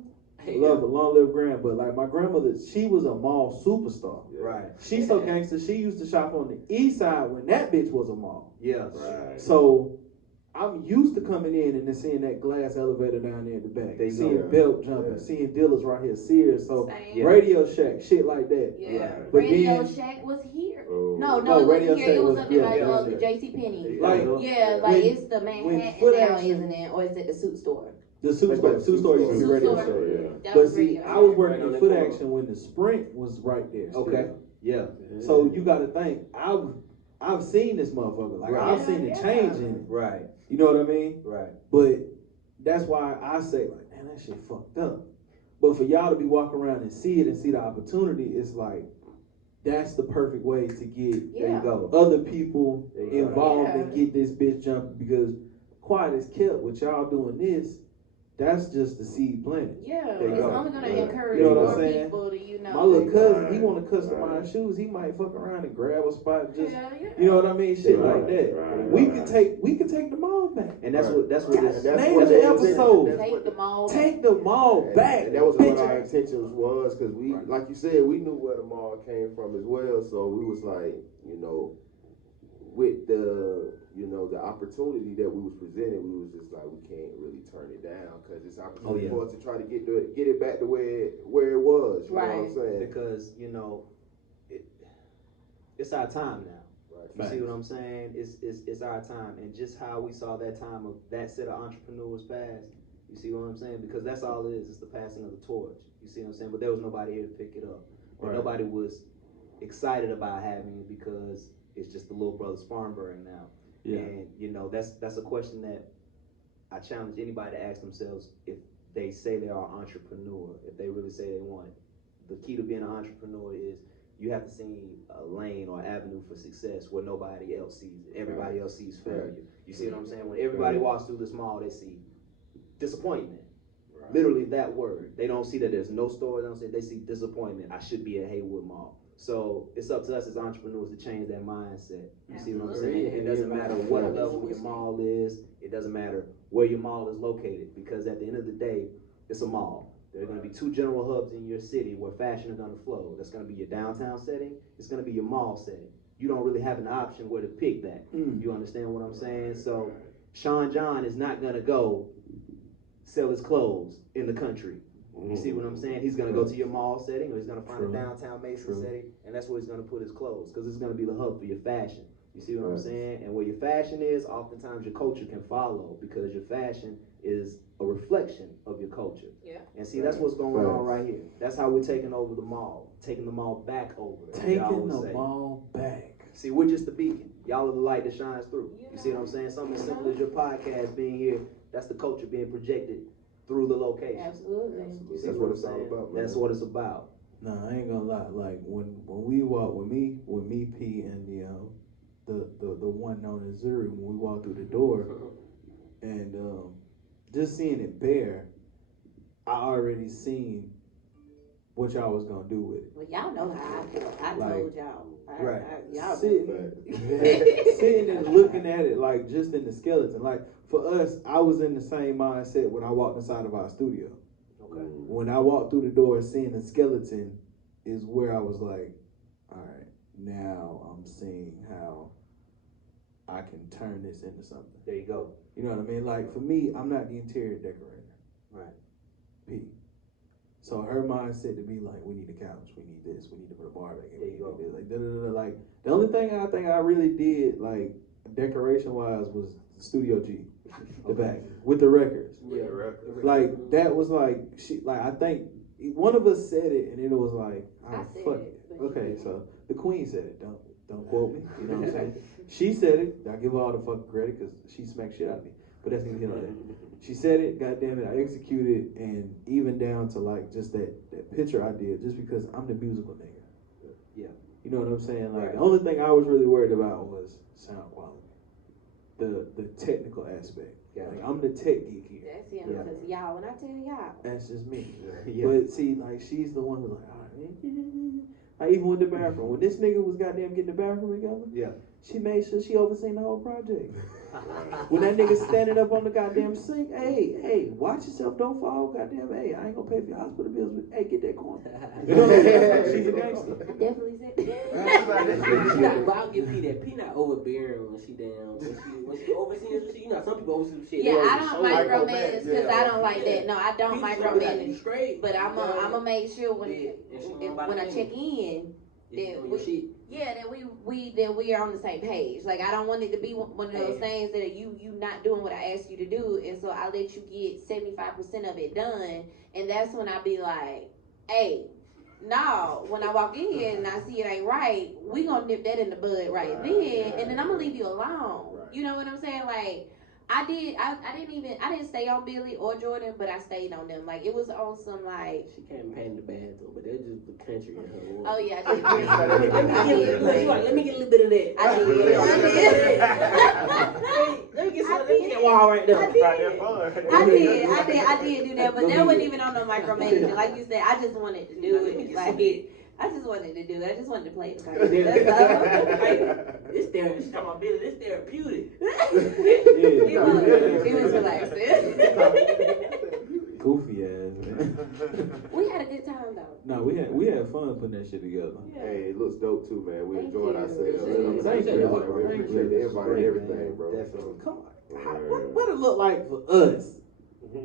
love her, long live grand, but like my grandmother, she was a mall superstar. Right. She's so gangster, she used to shop on the east side when that bitch was a mall. Yeah. Right. So I'm used to coming in and then seeing that glass elevator down there in the back, There you seeing go. Belk jumping, Yeah. seeing Dillis right here, Sears, so Same. Yeah. Radio Shack, shit like that. Yeah. Right. But Radio then- Shack was here. Oh. No, No, it Radio wasn't here. Shack It was was- up there by yeah, the yeah. JCPenney. Like, Yeah, like when- it's the when Manhattan Foot now, Action- isn't it? Or is it the suit store? The suit store used to be Suit Radio store. Shack. Yeah. That But was see, Radio I was Shack. working Right on at that Foot corner. Action when the Sprint was right there. Still. Okay. Yeah. So you got to think, I've seen this motherfucker. Like Right. I've seen the change in it. Right. You know what I mean? Right. But that's why I say, like, man, that shit fucked up. But for y'all to be walking around and see it and see the opportunity, it's like that's the perfect way to get There you go. other people There you go. involved Yeah. and get this bitch jumping. Because quiet as kept with y'all doing this, that's just the seed planted. Yeah, There you it's go. only gonna Yeah. encourage You know what I'm more saying? people to, you know. My little cousin, he Right. want to customize shoes. He might fuck around and grab a spot, just Hell yeah. you know what I mean, shit Right, like that. right, We right. could take the mall back. And that's Right. what this. And that's Name what of the they- episode. that's Take what the mall back. Take the mall back. And that was what bitch. our intentions was, because we, like you said, we knew where the mall came from as well. So we was like, you know, with the, you know, the opportunity that we was presented, we was just like, we can't really turn it down, because it's opportunity for us to try to get it back to where it was. You know what I'm Right. saying? Because you know, it's our time now. Right. You see what I'm saying? It's our time, and just how we saw that time of that set of entrepreneurs pass. You see what I'm saying? Because that's all it is. It's the passing of the torch. You see what I'm saying? But there was nobody here to pick it up. Or Right. nobody was excited about having it because it's just the little brother Spartanburg now. Yeah. And you know, that's a question that I challenge anybody to ask themselves if they say they are an entrepreneur, if they really say they want it. The key to being an entrepreneur is you have to see a lane or avenue for success where nobody else sees it. Everybody else sees failure. You see what I'm saying? When everybody walks through this mall, they see disappointment. Literally that word. They don't see that there's no store. They see disappointment. I should be at Haywood Mall. So it's up to us as entrepreneurs to change that mindset. You see what I'm saying? It doesn't matter what level your mall is. It doesn't matter where your mall is located, because at the end of the day, it's a mall. There are going to be two general hubs in your city where fashion is going to flow. That's going to be your downtown setting. It's going to be your mall setting. You don't really have an option where to pick that. You understand what I'm saying? So Sean John is not going to go sell his clothes in the country. You see what I'm saying? He's going to go to your mall setting, or he's going to find a downtown Mason setting, and that's where he's going to put his clothes, because it's going to be the hub for your fashion. You see what I'm saying? And where your fashion is, oftentimes your culture can follow, because your fashion is a reflection of your culture. Yeah. And see, that's what's going on right here. That's how we're taking over the mall, taking the mall back over. Taking the mall back. See, we're just the beacon. Y'all are the light that shines through. You see what I'm saying? Something as simple as your podcast being here, that's the culture being projected through the location. Absolutely. You see That's what it's all about, man. That's what it's about. No, I ain't gonna lie. Like when we walk with me, P, and the one known as Zuri, when we walk through the door, and just seeing it bare, I already seen what y'all was gonna do with it. Well, y'all know how I feel. I Like, told y'all. right. Y'all Sitting and looking at it like just in the skeleton. Like for us, I was in the same mindset when I walked inside of our studio. Okay. When I walked through the door, seeing the skeleton is where I was like, all right, now I'm seeing how I can turn this into something. There you go. You know what I mean? Like for me, I'm not the interior decorator. Right. P. So her mindset to be like, we need a couch, we need this, we need to put a bar back in. There you go. Like, like the only thing I think I really did, like decoration wise, was Studio G, the back with the records. Yeah. Like that was like I think one of us said it, and it was like, I oh, said fuck it, it. but Okay, you so the queen said it. Don't quote me. You know what I'm saying? She said it. I give her all the fucking credit because she smacked shit out of me. But that's neither here nor there. She said it. Goddamn it, I executed, and even down to like just that picture I did, just because I'm the musical nigga. Yeah. You know what I'm saying? Like Right. the only thing I was really worried about was sound quality, the technical aspect. Yeah. Like I'm the tech geek here. That's him, Yeah. because y'all, when I tell y'all, That's just me. Yeah. But see, like she's the one who's like, I even went to the bathroom. When this nigga was goddamn getting the bathroom together, Yeah. she made sure she overseen the whole project. When that nigga standing up on the goddamn sink, hey, watch yourself, don't fall, goddamn, hey, I ain't gonna pay for your hospital bills, but hey, get that corner. You know what I'm saying? She's a gangster. I definitely said that. But I'll give P that. P not overbearing when she down. When she overseeing some shit. You know, some people oversee some shit. Yeah, they I always don't show it. micromanage because I don't like that. No, I don't P just gonna be like, you micromanage. straight. But I'm gonna make sure when Yeah, and she don't when I bother check in, Yeah, that your shit. that we are on the same page. Like I don't want it to be one of those things that you not doing what I asked you to do, and so I let you get 75% of it done, and that's when I be like, hey. No, when I walk in here and I see it ain't right, we gonna nip that in the bud right then, and then I'm gonna leave you alone. Right. You know what I'm saying? Like, I didn't stay on Billy or Jordan, but I stayed on them. Like it was on some like. She came and painted the bathroom, but that's just the country in her world. Oh yeah, I did. Let me get a little bit of that. I did. Let me get that wall right there. I did do that, but that wasn't even on no micromanagement. Like you said, I just wanted to do it. Like I just wanted to do it. I just wanted to play the game. That's all. This therapy, talking about Billy, this therapeutic. It was relaxing. Goofy ass, man. We had a good time though. No, we had fun putting that shit together. Hey, it looks dope too, man. We enjoyed ourselves. Thank you. We appreciate the invite and everything, bro. Definitely. Come on. What it look like for us?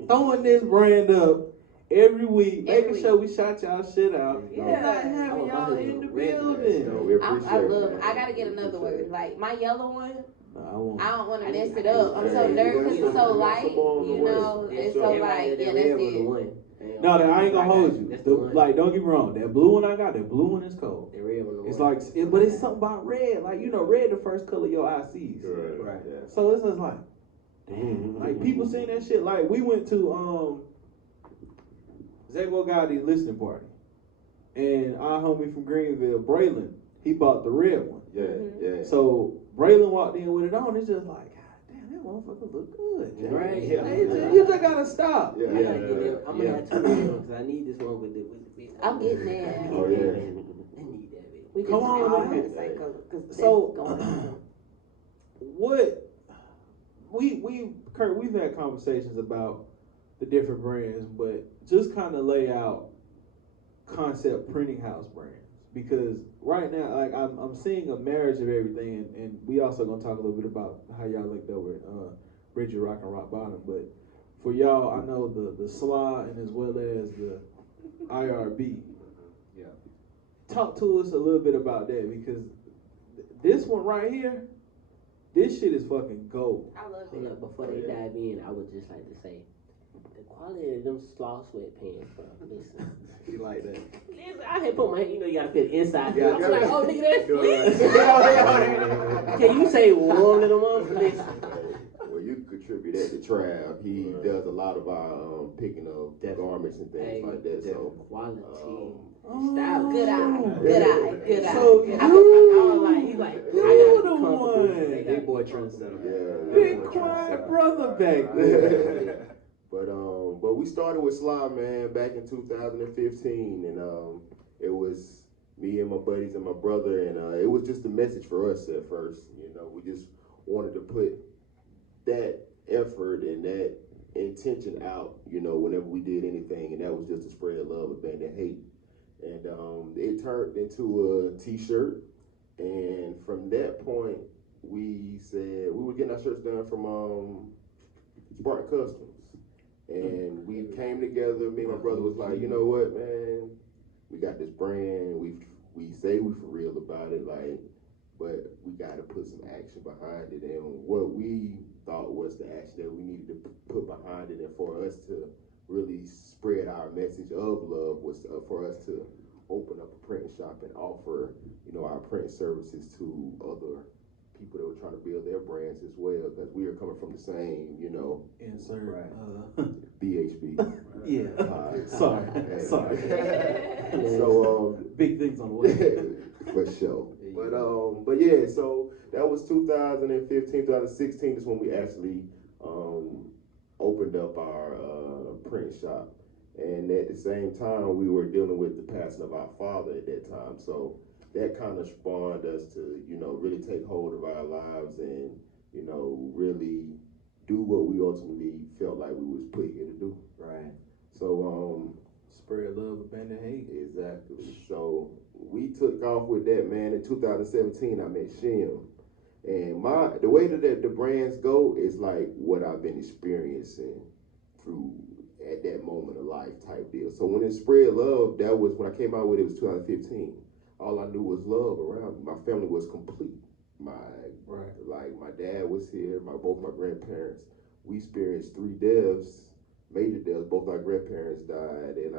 Throwing this brand up every week, making sure we shot y'all shit out. Yeah. Not having y'all in the building. So we appreciate I love. it. I gotta get another word. Like my yellow one. No, I don't want to mess it up. I'm so nervous because it's so light. You know, it's so light. Yeah, that's it. No, I ain't gonna hold you. That's the one. Like, don't get me wrong. That blue one I got, that blue one is cold. The red one. It's like, but it's something about red. Like, you know, red the first color your eye sees. Right. Yeah. So it's just like, damn. Like, people seeing that shit. Like, we went to Zago Gotti's listening party. And our homie from Greenville, Braylon, he bought the red one. Yeah. So Braylon walked in with it on. It's just like, God damn, that motherfucker look good. Jack. Right. Yeah. You just gotta stop. Yeah. I'm gonna have two because I need this one with the big. I'm getting there. Oh yeah. I need that big. We Come just on, all man. had the same color. 'Cause So, that's going on. what Kurt, we've had conversations about the different brands, but just kind of lay out concept Printing House brands, because right now, like I'm seeing a marriage of everything, and we also gonna talk a little bit about how y'all linked up with Reggie Rocc and Rock Bottom. But for y'all, I know the SLAH and as well as the IRB. Yeah. Talk to us a little bit about that, because this one right here, this shit is fucking gold. I love Hold it. up, before they dive in, I would just like to say, the quality of them SLAH sweatpants, bro. Listen. You like that? Listen, I had put my hand, you know, you gotta feel the inside. Yeah, I'm like, oh, nigga, that's Yeah. fleece. Can you say warm little mother? Listen. Well, you contribute that to Trav. He does a lot of our picking of garments and things like that. So quality. Style. Good eye. So I was like, he's like, I you gotta the be comfortable. one. Big boy trendsetter. Big quiet brother back there. But we started with SLAH, man, back in 2015, and it was me and my buddies and my brother, and it was just a message for us at first. You know, we just wanted to put that effort and that intention out, you know, whenever we did anything, and that was just to spread love, abandon hate. And it turned into a t-shirt, and from that point, we said we were getting our shirts done from Spartan Customs. And we came together, me and my brother was like, you know what, man, we got this brand, we say we for real about it, like, but we gotta put some action behind it. And what we thought was the action that we needed to put behind it, and for us to really spread our message of love, was for us to open up a printing shop and offer, you know, our print services to other people that were trying to build their brands as well, because we are coming from the same, you know, Insert. BHB. Yeah. Sorry. So big things on the way. for sure. But yeah, so that was 2015, 2016 is when we actually opened up our print shop. And at the same time, we were dealing with the passing of our father at that time. So that kind of spawned us to, you know, really take hold of our lives and, you know, really do what we ultimately felt like we was put here to do. Right. So, spread love, abandon hate. exactly. So we took off with that, man. In 2017, I met Shim. And the way that the brands go is like what I've been experiencing through at that moment of life type deal. So when it spread love, that was when I came out with it, was 2015. All I knew was love around me. My family was complete. My dad was here, both my grandparents. We experienced 3 deaths, major deaths. Both our grandparents died, and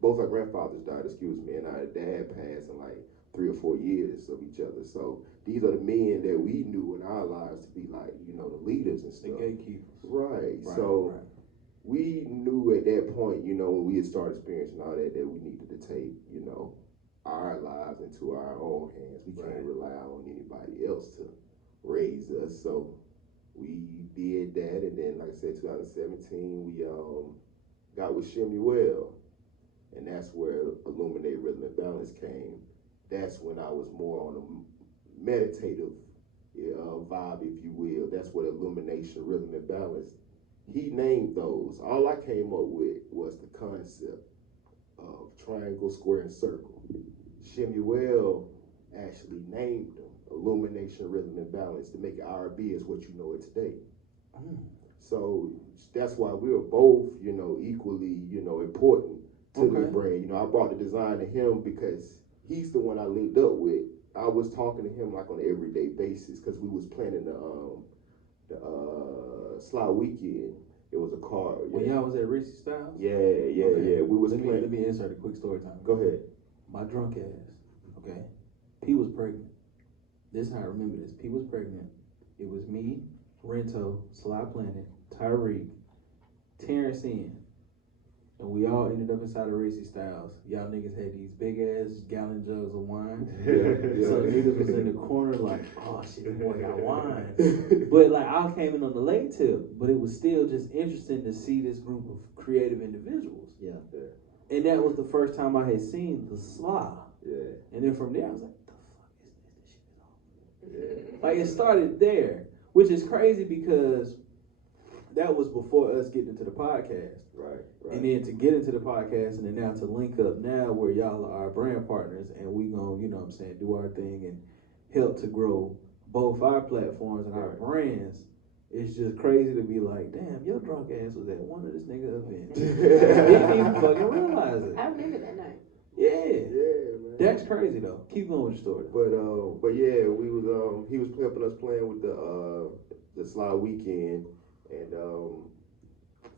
both our grandfathers died, and our dad passed in like 3 or 4 years of each other. So these are the men that we knew in our lives to be like, you know, the leaders and The stuff. gatekeepers. Right. Right, So right. we knew at that point, you know, when we had started experiencing all that, that we needed to take, you know, our lives into our own hands. We can't rely on anybody else to raise us. So we did that, and then, like I said, 2017, we got with Shemuel, and that's where Illuminate Rhythm and Balance came. That's when I was more on a meditative vibe, if you will. That's what Illumination, Rhythm and Balance. He named those. All I came up with was the concept of triangle, square, and circle. Shemuel actually named them Illumination, Rhythm, and Balance to make it R&B as what you know it today. So that's why we were both, you know, equally, you know, important to the brand. You know, I brought the design to him because he's the one I linked up with. I was talking to him like on an everyday basis because we was planning the SLAH weekend. It was a car. When y'all was at Richie Styles? Yeah. We was let planning. me insert a quick story time. Go ahead. My drunk ass, okay? P was pregnant. This is how I remember this. P was pregnant. It was me, Rento, Sly Planet, Tyreek, Terrence in. And we all ended up inside of Racy Styles. Y'all niggas had these big ass gallon jugs of wine. So niggas was in the corner like, oh shit, this boy got wine. But like I came in on the late tip, but it was still just interesting to see this group of creative individuals. Yeah. And that was the first time I had seen the SLAH. Yeah. And then from there I was like, the fuck is this? This shit is on. Like it started there, which is crazy because that was before us getting into the podcast. Right. And then to get into the podcast and then now to link up now where y'all are our brand partners and we gonna, you know what I'm saying, do our thing and help to grow both our platforms and our brands. It's just crazy to be like, damn, your drunk ass was at one of this nigga events. Didn't even fucking realize it. I remember that night. Yeah, man. That's crazy though. Keep going with your story. But yeah, we was he was helping us playing with the SLAH weekend, and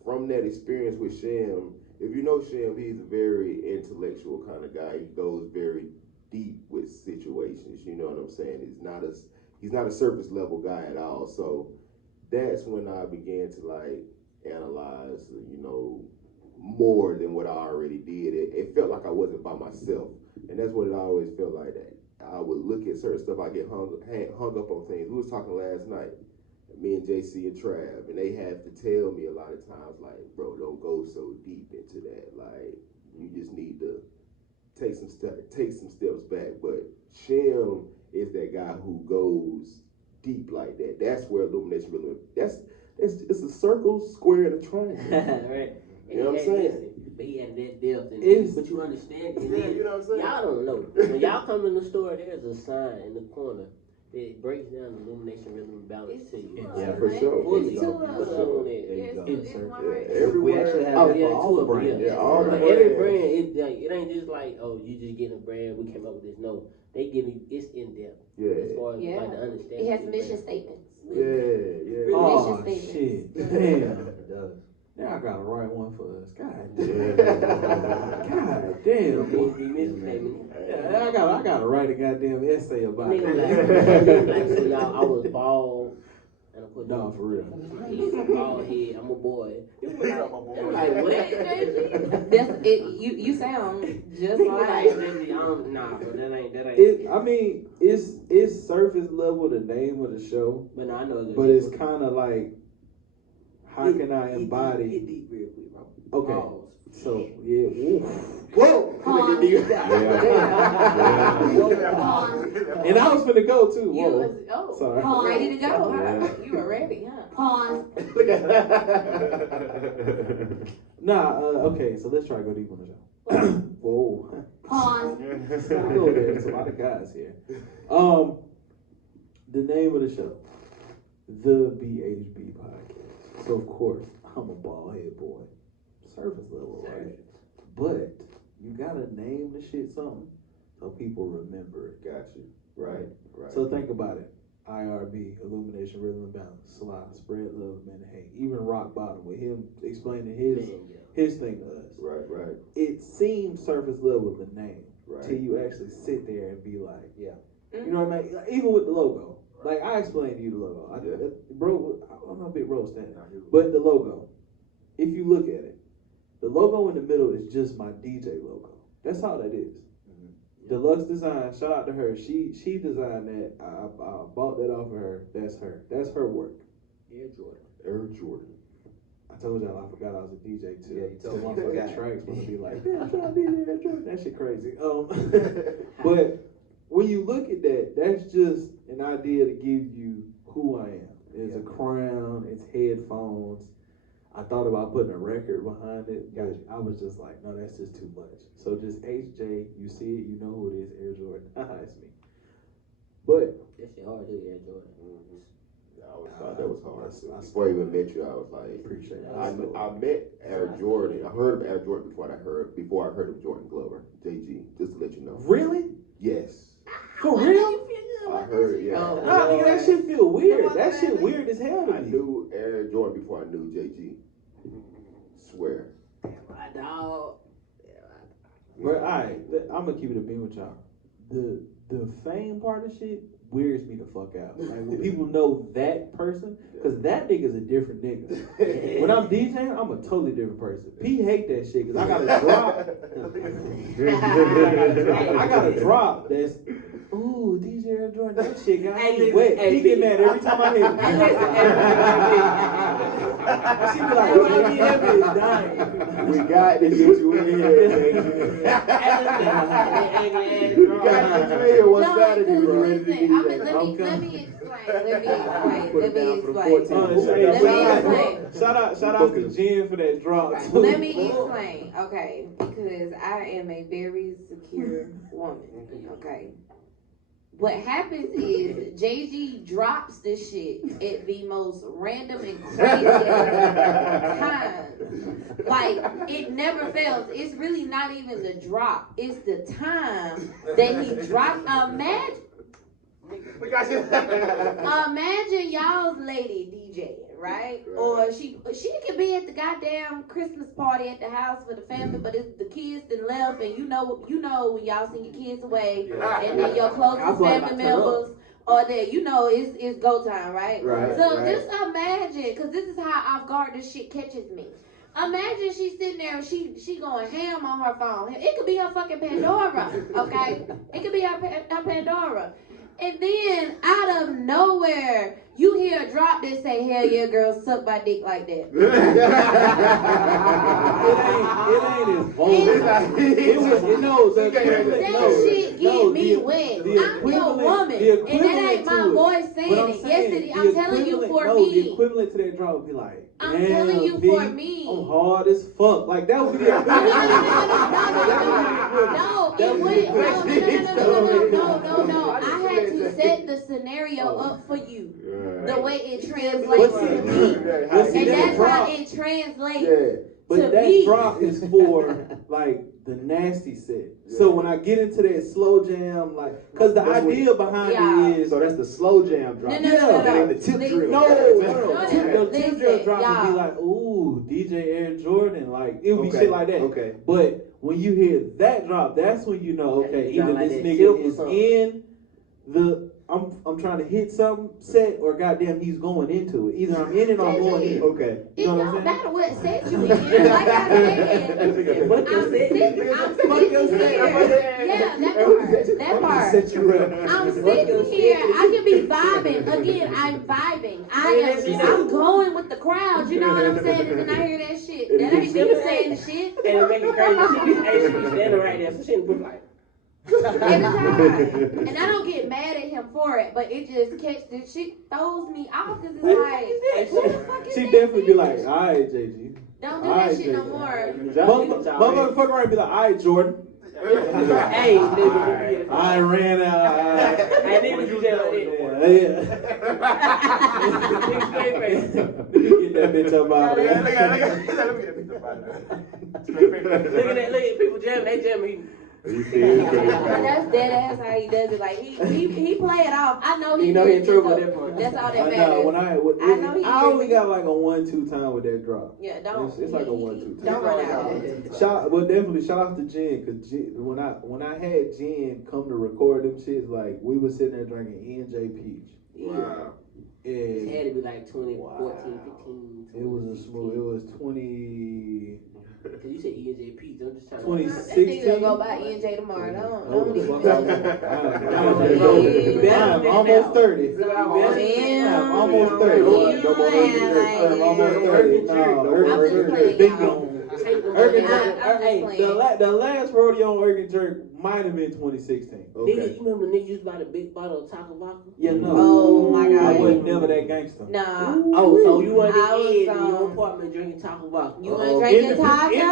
from that experience with Shem, if you know Shem, he's a very intellectual kind of guy. He goes very deep with situations. You know what I'm saying? He's not a surface level guy at all. So that's when I began to like analyze, you know, more than what I already did. It felt like I wasn't by myself, and that's what it always felt like. That I would look at certain stuff, I get hung up on things. We was talking last night, me and JC and Trav, and they have to tell me a lot of times, like, bro, don't go so deep into that. Like, you just need to take some steps back. But Shem is that guy who goes deep like that. That's where Illumination really. It's a circle, square, and a triangle. Right. You know what I'm saying? But he had that depth in it. But you understand. Yeah, you know what I'm saying? Y'all don't know. When y'all come in the store, there's a sign in the corner that breaks down the Illumination, Rhythm, and Balance to you. Yeah, for sure. Fully. It's two Put of it them. on there. Yes, go. it's one right Yeah, there. every We brand- actually have Oh, that yeah, for all two the of them, brands. Yeah, all the But brands. every brand, it ain't just like, oh, you just getting a brand, we came up with this. No, they give you, it's in depth. Yeah. As far as Yeah. like the understanding. It has of the mission brand. statements. Yeah. Oh Mission shit! statements. Damn. It does. Now I gotta write one for us. God Yeah. damn. God damn. BHB mission statement. Yeah, I gotta write a goddamn essay about Nigga it. like, so y'all, I was bald. And I put No, for real. He's a bald head. I'm a boy. They were like, what? That's it. You sound just People like, like. nah, bro, that ain't. It's surface level the name of the show, But no, I know it's but it's kind of like, how can I embody? Get deep real quick, bro. Okay, Pause. so yeah, woo. Whoa! And I was finna go too. You Whoa. was Sorry. ready to go, huh? Yeah. You were ready, huh? Pause. Nah, okay, so let's try to go deep on the show. Whoa. Pause. Let's go there. There's a lot of guys here. The name of the show, the BHB podcast. So of course, I'm a bald head boy. Surface level, right? But you gotta name the shit something so people remember it. Got you. Right. So think about it. IRB, Illumination, Rhythm and Balance, SLAH, Spread Love, Man and Hate. Even Rock Bottom with him explaining his thing to us. Right. It seems surface level the name. till you actually sit there and be like, Yeah. you know what I mean? Like, even with the logo. Like, I explained to you the logo. Bro, I'm not a big bro standing. But the logo, if you look at it, the logo in the middle is just my DJ logo. That's all that is. Deluxe Design, shout out to her. She designed that. I bought that off of her. That's her. That's her work. Air Jordan. Air Jordan. I told y'all I forgot I was a DJ too. Yeah, you told me One you for forgot. tracks gonna be like, damn, shout out DJ Air Jordan. That shit crazy. But when you look at that, that's just an idea to give you who I am. It's a crown. It's headphones. I thought about putting a record behind it. But I was just like, no, that's just too much. So just HJ, you see it, you know who it is, Air Jordan. It's me. But That shit hard to do, Air Jordan. I always thought that was hard. I Before I even met you, I was like, appreciate it. I met Air Jordan. I heard of Air Jordan before I heard of Jordan Glover, JG. Just to let you know. Really? Yes. For real? I heard. Yeah. Nah, nigga, that shit feel weird. That shit weird as hell to I me. knew Air Jordan before I knew JG. Swear. My dog. But alright, I'm gonna keep it a beam with y'all. The fame part of shit weirds me the fuck out. Like when people know that person, cause that nigga's a different nigga. When I'm DJing, I'm a totally different person. P hate that shit cause I got a drop. I got a drop that's ooh, DJ Air Jordan, that shit got me wet. He get mad every time I hear it. She be like, that bitch dying. We got to get you in here. We got to get you in here one Saturday. We ready to Listen, DJ. let me explain. Shout out to Jen for that drop. Let me explain, okay, because I am a very secure woman, okay. What happens is JG drops this shit at the most random and crazy times. Like, it never fails. It's really not even the drop. It's the time that he drops. Imagine y'all's lady DJ, right? Or she could be at the goddamn Christmas party at the house for the family, but it's the kids that left, and you know when y'all send your kids away, and then your closest family members are there, it's go time, right? Just imagine, because this is how off guard this shit catches me. Imagine she's sitting there and she going ham on her phone. It could be her fucking Pandora, okay? It could be her Pandora. And then, out of nowhere, you hear a drop that say, hell yeah, girl, suck my dick like that. It ain't as vulgar. That shit get me wet. I'm your woman. And that ain't my voice saying it. Yes, I'm telling you for me. The equivalent to that drop would be like, I'm telling you for me. I'm hard as fuck. Like, that would be the No. I had to set the scenario up for you. The way it translates to me. And that's how it translates But to that me. drop is for, like, the nasty set. So when I get into that slow jam, like, because the idea behind it is... So that's the slow jam drop. No. That ain't the tip drill. No. The tip drill drop would be y'all. like, ooh, DJ Air Jordan. Like, it would be shit like that. Okay. But when you hear that drop, that's when you know, okay, either like this that nigga silk or is something. in the... I'm trying to hit some set, or goddamn, he's going into it. Either I'm in it or I'm going in. Okay. It know what I'm don't saying? matter what set you in. Like I said, I'm sitting here. Yeah, that part. Set you up. I'm sitting here. I can be vibing. Again, I'm vibing. I'm going with the crowd. You know what I'm saying? And then I hear that shit. That ain't me saying the shit. And it make it crazy. She be standing right there, so she didn't put like. Every time. And I don't get mad at him for it, but it just shit throws me off because it's like, what the fuck is She that definitely be shit? like, all right, JG. Don't do that shit no more. Motherfucker fuck around and be like, all right, Jordan. Hey, nigga. I ran out. Hey, nigga, you just like Let me get that bitch up out of there. Look at people jamming, they jamming. You see it? That's dead ass how he does it. Like he play it off. I know he. You know he in did trouble so at that point. That's all that I matters. know I know he I only did. got like a 1-2 time with that drop. Yeah, don't. It's like a 1-2 time. Don't run out. But definitely shout out to Jen, cause when I had Jen come to record them shits, like we was sitting there drinking E&J Peach. Wow. It had to be like 2014, 15. It was a smooth. It was 20. Cause you said E&J Peach. I'm just trying to. 2016. That nigga gonna go buy E&J tomorrow. Don't even. I'm almost 30. I'm almost 30. The last rodeo on Ergen Jerk might have been 2016. Nigga, you remember the nigga used to buy the big bottle of Taco Vodka? Yeah, no. Oh my God. I wasn't never that gangster. Nah. Oh, so you were the I was, kid in your apartment drinking Taco Vodka? You ain't drinking Taco? In the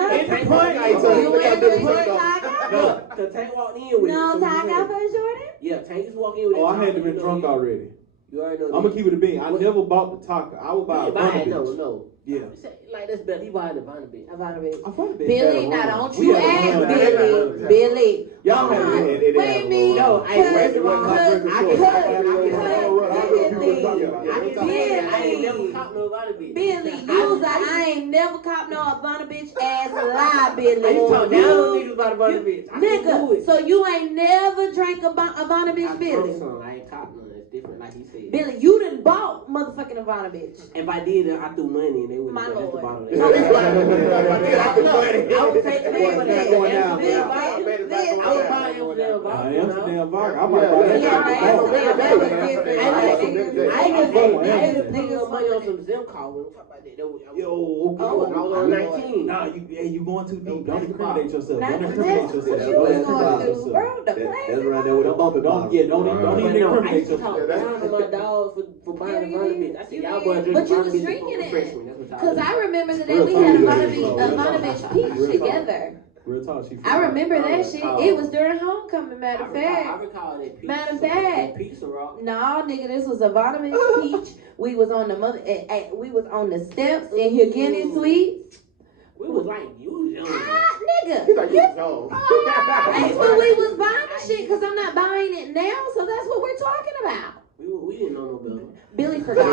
You ain't drinking Taco? No, cause Tank walked in with it. No So Taco for Jordan? yeah, Tank just walked in with it. Oh, I had to been drunk already. You already know. I'm gonna keep it a bean. I never bought the taco. I would buy a Vanna bitch. No. Yeah. Like that's better. He buying the Vanna bitch. I found a bitch. I found a bitch. Billy, now don't you ask Billy. Billy. Y'all had it. Wait a minute. No, I ain't never caught no Vanna bitch. Billy, I ain't never caught no Vanna bitch ass lie, Billy. I used to talk down on niggas about a Vanna bitch. Nigga, so you ain't never drank a Vanna bitch, Billy? I ain't caught none. It's different, like he said. Billy, you done bought motherfucking a Vanna bitch. If I did, I threw money and they would. My That's the lord. bottle. I I would take the name, but That's going down. I would buy Amsterdam vodka. Amsterdam vodka. I might buy that. I ain't put no money on some Zim call. We'll talk about that. Yo, okay. I was on 19. Nah, you going too deep. Don't incriminate yourself. Not Don't that's incriminate yourself. what you was going through, bro. The plan. That's right there with a bumper. Don't even I incriminate used to yourself. talk down to my dog for buying a Vanna bitch. I said, y'all boys But drinking you Vanna was bitch drinking for it. freshman. That's what y'all Cause do. I remember the day we had a Vanna bitch peach together. Real talk. I remember that shit. It was during homecoming, matter of I fact. recall that pizza. Matter of fact. Pizza rock. No, nigga, this was a Vanna bitch peach. We was on we was on the steps in Huguenin Suite. We was like, you was young. Nigga. He's like, you know. That's when we was buying the shit, cause I'm not buying it now, so that's what we're talking about. We didn't know no better. Billy forgot.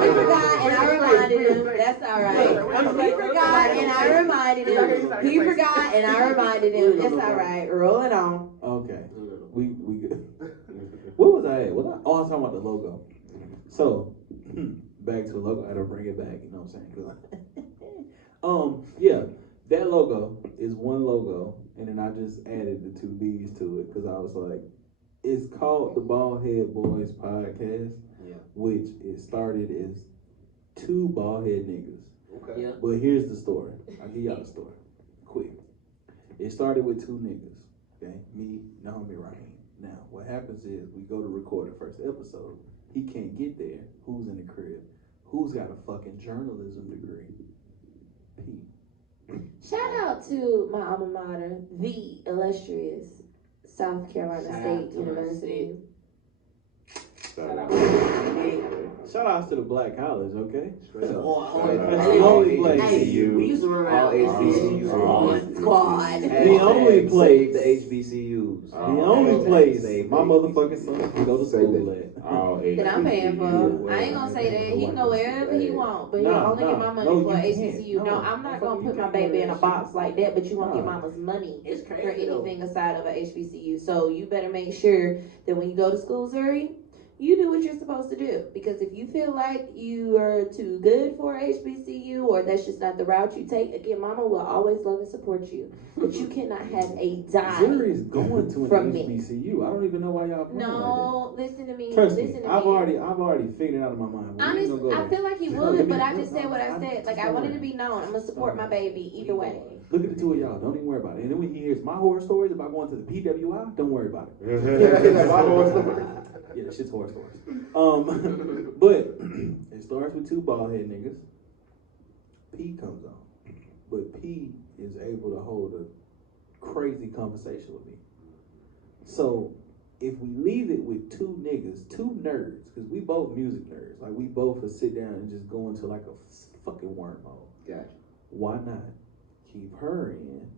Billy forgot, and I reminded him. That's all right. He forgot, and I reminded him. He forgot, and I reminded him. It's all right. Roll it on. Okay. We good. What was I at? Oh, I was talking about the logo. So, back to the logo. I had to bring it back. You know what I'm saying? Yeah, that logo is one logo, and then I just added the two B's to it because I was like, it's called the Bald Head Boys Podcast, which it started as two bald head niggas. Okay. Yeah. But here's the story. I'll give y'all the story. Quick. It started with two niggas. Okay? Me, Naomi, Raheem. Now, what happens is we go to record the first episode. He can't get there. Who's in the crib? Who's got a fucking journalism degree? Pete. Shout out to my alma mater, the illustrious South Carolina State University. Shout outs to the Black College, okay? Straight up. That's the only place. We used to run around HBCUs. Squad. The only place. The HBCUs. The only place my motherfucking son can go to school at. That I'm paying for. I ain't gonna say that. He can go wherever he want, but he'll only get my money for HBCU. No, I'm not gonna put my baby in a box like that, but you won't get mama's money It's for crazy though. anything aside of a HBCU. So you better make sure that when you go to school, Zuri, you do what you're supposed to do. Because if you feel like you are too good for HBCU or that's just not the route you take, again, mama will always love and support you. But you cannot have a dime. Zuri's going to an from HBCU. I don't even know why y'all playing No, listen to me. like that. Trust Listen me, to I've me. already figured it out in my mind. We ain't Honestly, gonna go I there. feel like he would, but I just said what I said. Like, I wanted to be known. I'm gonna support my baby either way. Look at the two of y'all. Don't even worry about it. And then when he hears my horror stories about going to the PWI, don't worry about it. Yeah, that shit's horror stories. But it starts with two bald head niggas. P comes on, but P is able to hold a crazy conversation with me. So if we leave it with two niggas, two nerds, because we both music nerds, like we both will sit down and just go into like a fucking wormhole. Gotcha. Why not keep her in?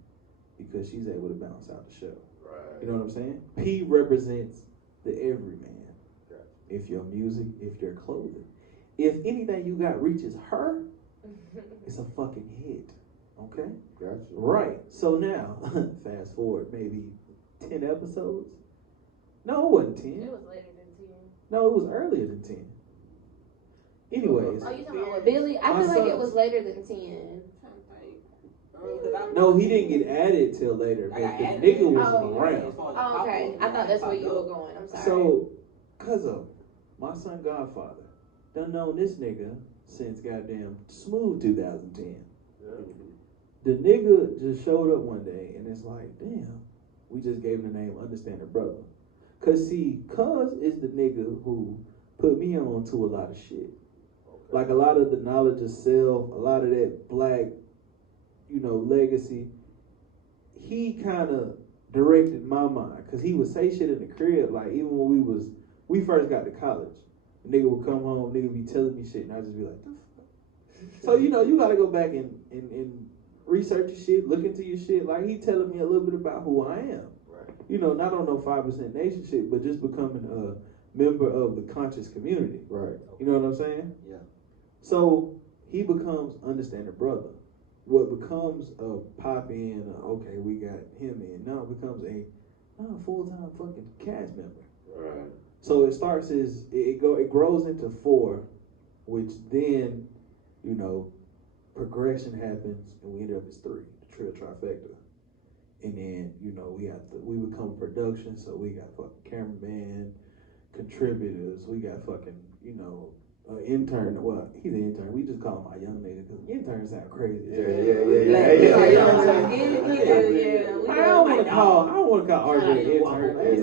because she's able to balance out the show. Right. You know what I'm saying? P represents the everyman. Gotcha. If your music, if your clothing, if anything you got reaches her, it's a fucking hit. Okay? Gotcha. Right. So now, fast forward maybe 10 episodes. No, it wasn't 10. It was later than 10. No, it was earlier than 10. Anyways. Oh, you talking about with Billy? I feel like it was later than 10. No, he didn't get added till later, but the nigga wasn't around. Oh, okay. I thought that's where you were going. I'm sorry. So, cuz of my son Godfather, done known this nigga since goddamn smooth 2010. Yeah. The nigga just showed up one day and it's like, damn, we just gave him the name Understanding Brother. Cause see, Cuz is the nigga who put me on to a lot of shit. Okay. Like a lot of the knowledge of self, a lot of that black, legacy. He kind of directed my mind, cause he would say shit in the crib, like even when we first got to college, the nigga would come home, nigga be telling me shit, and I'd just be like, the fuck? So you gotta go back and research your shit, look into your shit. Like he telling me a little bit about who I am. Right. Not on no 5% nation shit, but just becoming a member of the conscious community. Right. You know what I'm saying? Yeah. So he becomes Understanding Brother. What becomes a pop in, okay, we got him in. No, it becomes a full-time fucking cast member. Right. So it starts as it grows into 4, which then, progression happens and we end up as 3, the trio trifecta. And then, we become production, so we got fucking cameraman, contributors, we got fucking, intern. Well, he's an intern. We just call him my young nigga because interns sound crazy. Yeah. I don't want to call RJ intern. It's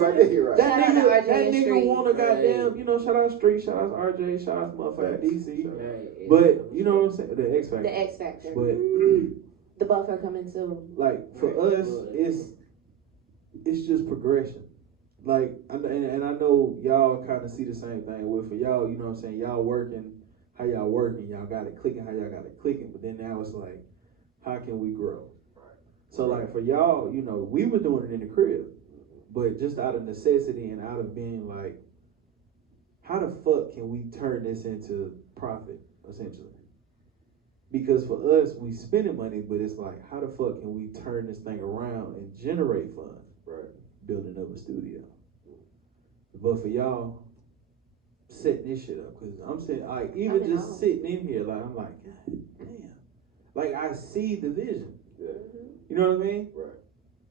like nigga. That nigga want to goddamn, shout out Street, shout out RJ, shout out motherfucking DC. But you know what I'm saying? The X Factor. The X Factor. But the buffer coming soon. like for us, it's just progression. Like, and I know y'all kind of see the same thing. With for y'all, you know what I'm saying? Y'all working, how y'all working, y'all got it clicking, how y'all got it clicking. But then now it's like, how can we grow? So like for y'all, we were doing it in the crib, but just out of necessity and out of being like, how the fuck can we turn this into profit, essentially? Because for us, we spending money, but it's like, how the fuck can we turn this thing around and generate funds? Right. Building up a studio. But for y'all, setting this shit up, because I'm saying, like, even just sitting in here, like, I'm like, God damn. Like, I see the vision. Yeah. You know what I mean? Right.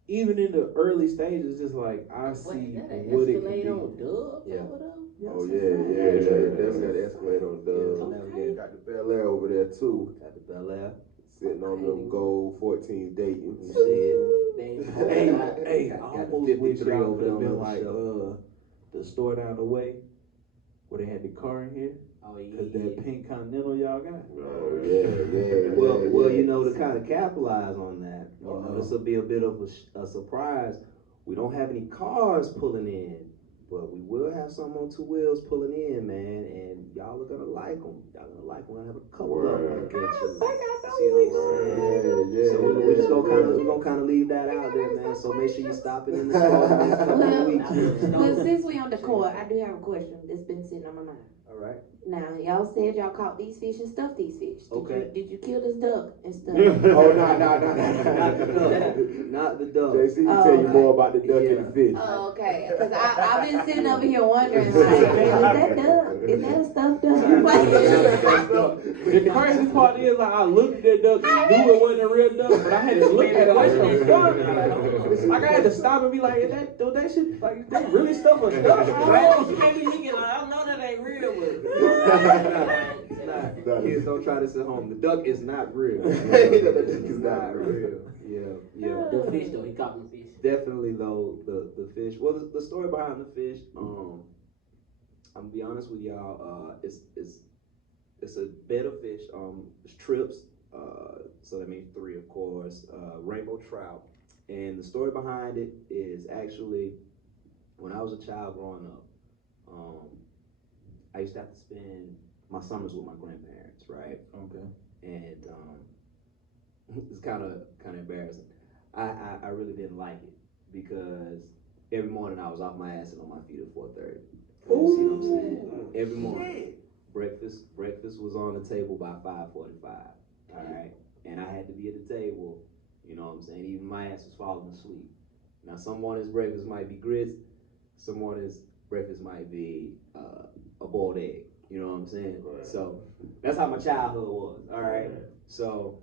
Even in the early stages, just like, I see what it can be. Yeah. Oh yeah. Definitely got the Escalade on Dub. Got the Bel Air over there too. Got the Bel Air. Sitting on them gold 14 Dayton. You see it. Hey, I Got the almost wish 53 y'all over would there have on been the like shelf. the store down the way where they had the car in here. Oh yeah. Cause that pink Continental y'all got. Oh yeah. Well, to kind of capitalize on that, this will be a bit of a surprise. We don't have any cars pulling in, but we will have some on 2 wheels pulling in, man, and y'all are gonna like them. Y'all gonna like them. We're gonna have a couple of them eventually. See what I'm saying? Yeah. So we're just gonna kind of leave that out there, man. So make sure you stop it in the store the next couple of weeks. Well, since we on the court, I do have a question that's been sitting on my mind. All right. Now, y'all said y'all caught these fish and stuffed these fish. Did you kill this duck and stuff? Oh no. Not the duck. JC can tell you more about the duck and the fish. Oh, okay. Because I've been sitting over here wondering, like, is that duck? Is that a stuffed duck? The crazy part is, like, I looked at that duck and knew it wasn't a real duck, but I had to look at it like, like I had to stop and be like, is that shit, like, they really stuff a duck? Maybe you can, I don't know that ain't real, but It's not. Kids don't try this at home. The duck is not real. It's not real. Yeah. the fish though, he caught the fish. Definitely though, the fish. Well, the story behind the fish. I'm gonna be honest with y'all. It's a bed of fish. It's trips. So that means 3, of course. Rainbow trout. And the story behind it is actually when I was a child growing up. I used to have to spend my summers with my grandparents, right? Okay. And it's kind of embarrassing. I really didn't like it because every morning I was off my ass and on my feet at 4:30. You see what I'm saying? Every morning. Breakfast was on the table by 5:45. All right, and I had to be at the table. You know what I'm saying? Even my ass was falling asleep. Now, some mornings breakfast might be grits. Some mornings breakfast might be a boiled egg. You know what I'm saying? Right. So that's how my childhood was. All right. So,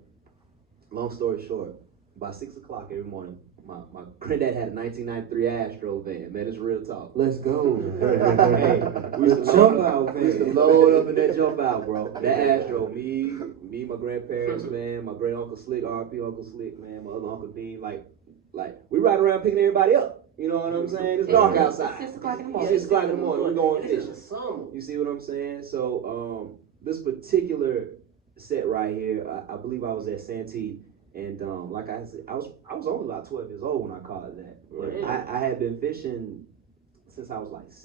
long story short, by 6 o'clock every morning, my granddad had a 1993 Astro van. Man, it's real talk. Let's go. Hey, we used to Jump load, out, we used to man. load up in that jump out, bro. That Astro, me, my grandparents, man, my great uncle Slick, RP Uncle Slick, man, my other Uncle Dean, like we ride around picking everybody up. You know what I'm saying? It's dark outside. 6 o'clock in the morning. 6 o'clock in the morning, we going This is fishing. the summer. You see what I'm saying? So this particular set right here, I believe I was at Santee, and like I said, I was only about 12 years old when I caught that. But I had been fishing since I was like 6.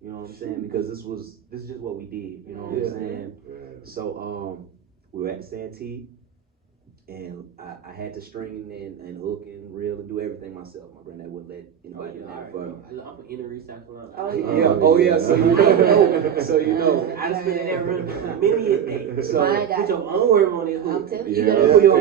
You know what I'm saying? Because this is just what we did. You know what I'm saying? Yeah. So we were at Santee. And I had to string and hook and reel and do everything myself. My granddad wouldn't let anybody do that for him. I'm from inner East South Carolina. Oh, yeah. So you know. So you know. I just spent that run many a day. So My God. Put your own worm on it. I'm telling you, Yeah, you gotta put your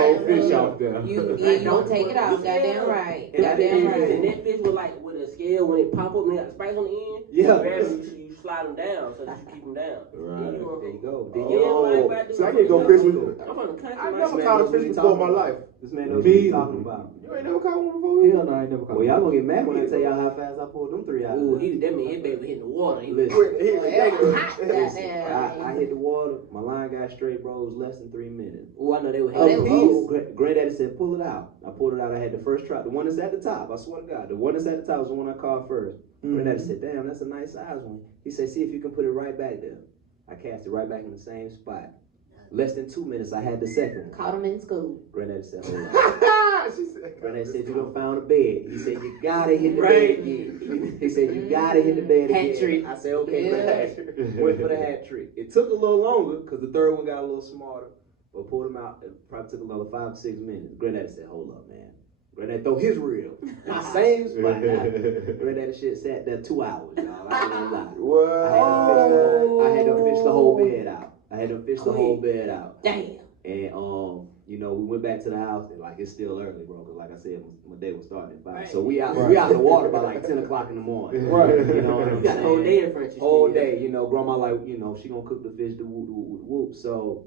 own fish off there. You don't take it off. Goddamn right. And I didn't Goddamn And right. that fish was like with a scale when it pop up and it got spikes on the end. Yeah. You slide them down so that you keep them down. Right. there you go. So I need to go fish with you. I'm from the country. I man. never caught a fish before in my life. This man knows what he's talking about. You ain't never caught one before? Hell no, I ain't never caught Well, y'all gonna get mad when I tell y'all how fast I pulled them 3 out. Ooh, that mean his baby hitting the water. He was Listen, Goddamn. I hit the water. My line got straight, bro. It was less than 3 minutes. I know they were Oh, they hitting were Granddaddy said, pull it out. I pulled it out. I had the first trot. The one that's at the top. I swear to God. The one that's at the top was the one I caught first. Granddaddy said, damn, that's a nice size one. He said, see if you can put it right back there. I cast it right back in the same spot. Less than 2 minutes, I had the second one. Caught him in school. Granddaddy said, hold on. Granddaddy said, you done found a bed. He said, you gotta hit the bed again. He said, you gotta hit the bed again. Hat trick. I said, okay, Yeah. went for the hat trick. It took a little longer because the third one got a little smarter. But pulled him out. It probably took another 5 or 6 minutes. Granddaddy said, hold up, man. Granddaddy throw his reel. Same spot. Granddaddy shit sat there 2 hours, y'all. I ain't gonna lie. What? I had to fish the whole bed out. Damn. And you know, we went back to the house and like it's still early, bro. Cause like I said, my day was starting at 5. Right. So we out in the water by like 10 o'clock in the morning. Right. You know what You I'm got the whole saying? day in front of you. Whole still. day, you know, grandma like, you know, she gonna cook the fish, the whoop. So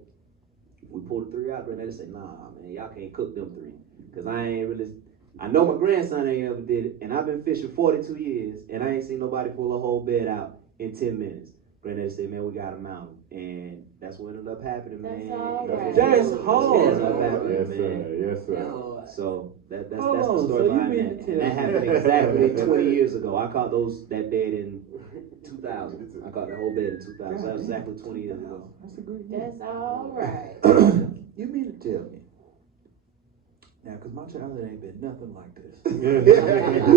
we pulled the 3 out, and they said, nah, man, y'all can't cook them 3. Cause I know my grandson ain't ever did it, and I've been fishing 42 years, and I ain't seen nobody pull a whole bed out in 10 minutes. Granddaddy said, man, we got a mountain. And that's what ended up happening, man. That's all right. That's what hard. ended up happening, Yes, man. sir. Yes, sir. Yo, So that's the Hold on, story so you behind mean that. to And that tell happened me- exactly 20 years ago. I caught that bed in 2000. I caught that whole bed in 2000. So that was exactly 20 years ago. That's a good That's all right. You mean to tell me? Now, because my childhood ain't been nothing like this.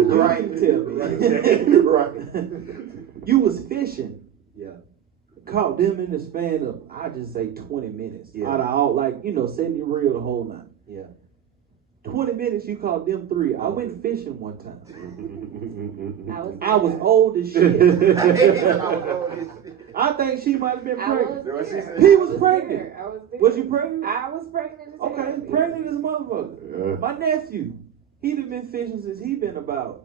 Right. You tell me. Right. You was fishing. Yeah. Caught them in the span of, I just say 20 minutes. Yeah. Out of all, like, you know, setting you reel the whole night. Yeah. 20 minutes, you caught them 3. I went fishing one time. I I was old as shit. I I think she might have been I was pregnant. That's what she there. said. He was I pregnant. there. I was there. Was you pregnant? I was pregnant as hell. Okay, pregnant as a motherfucker. Yeah. My nephew, he done been fishing since he been about,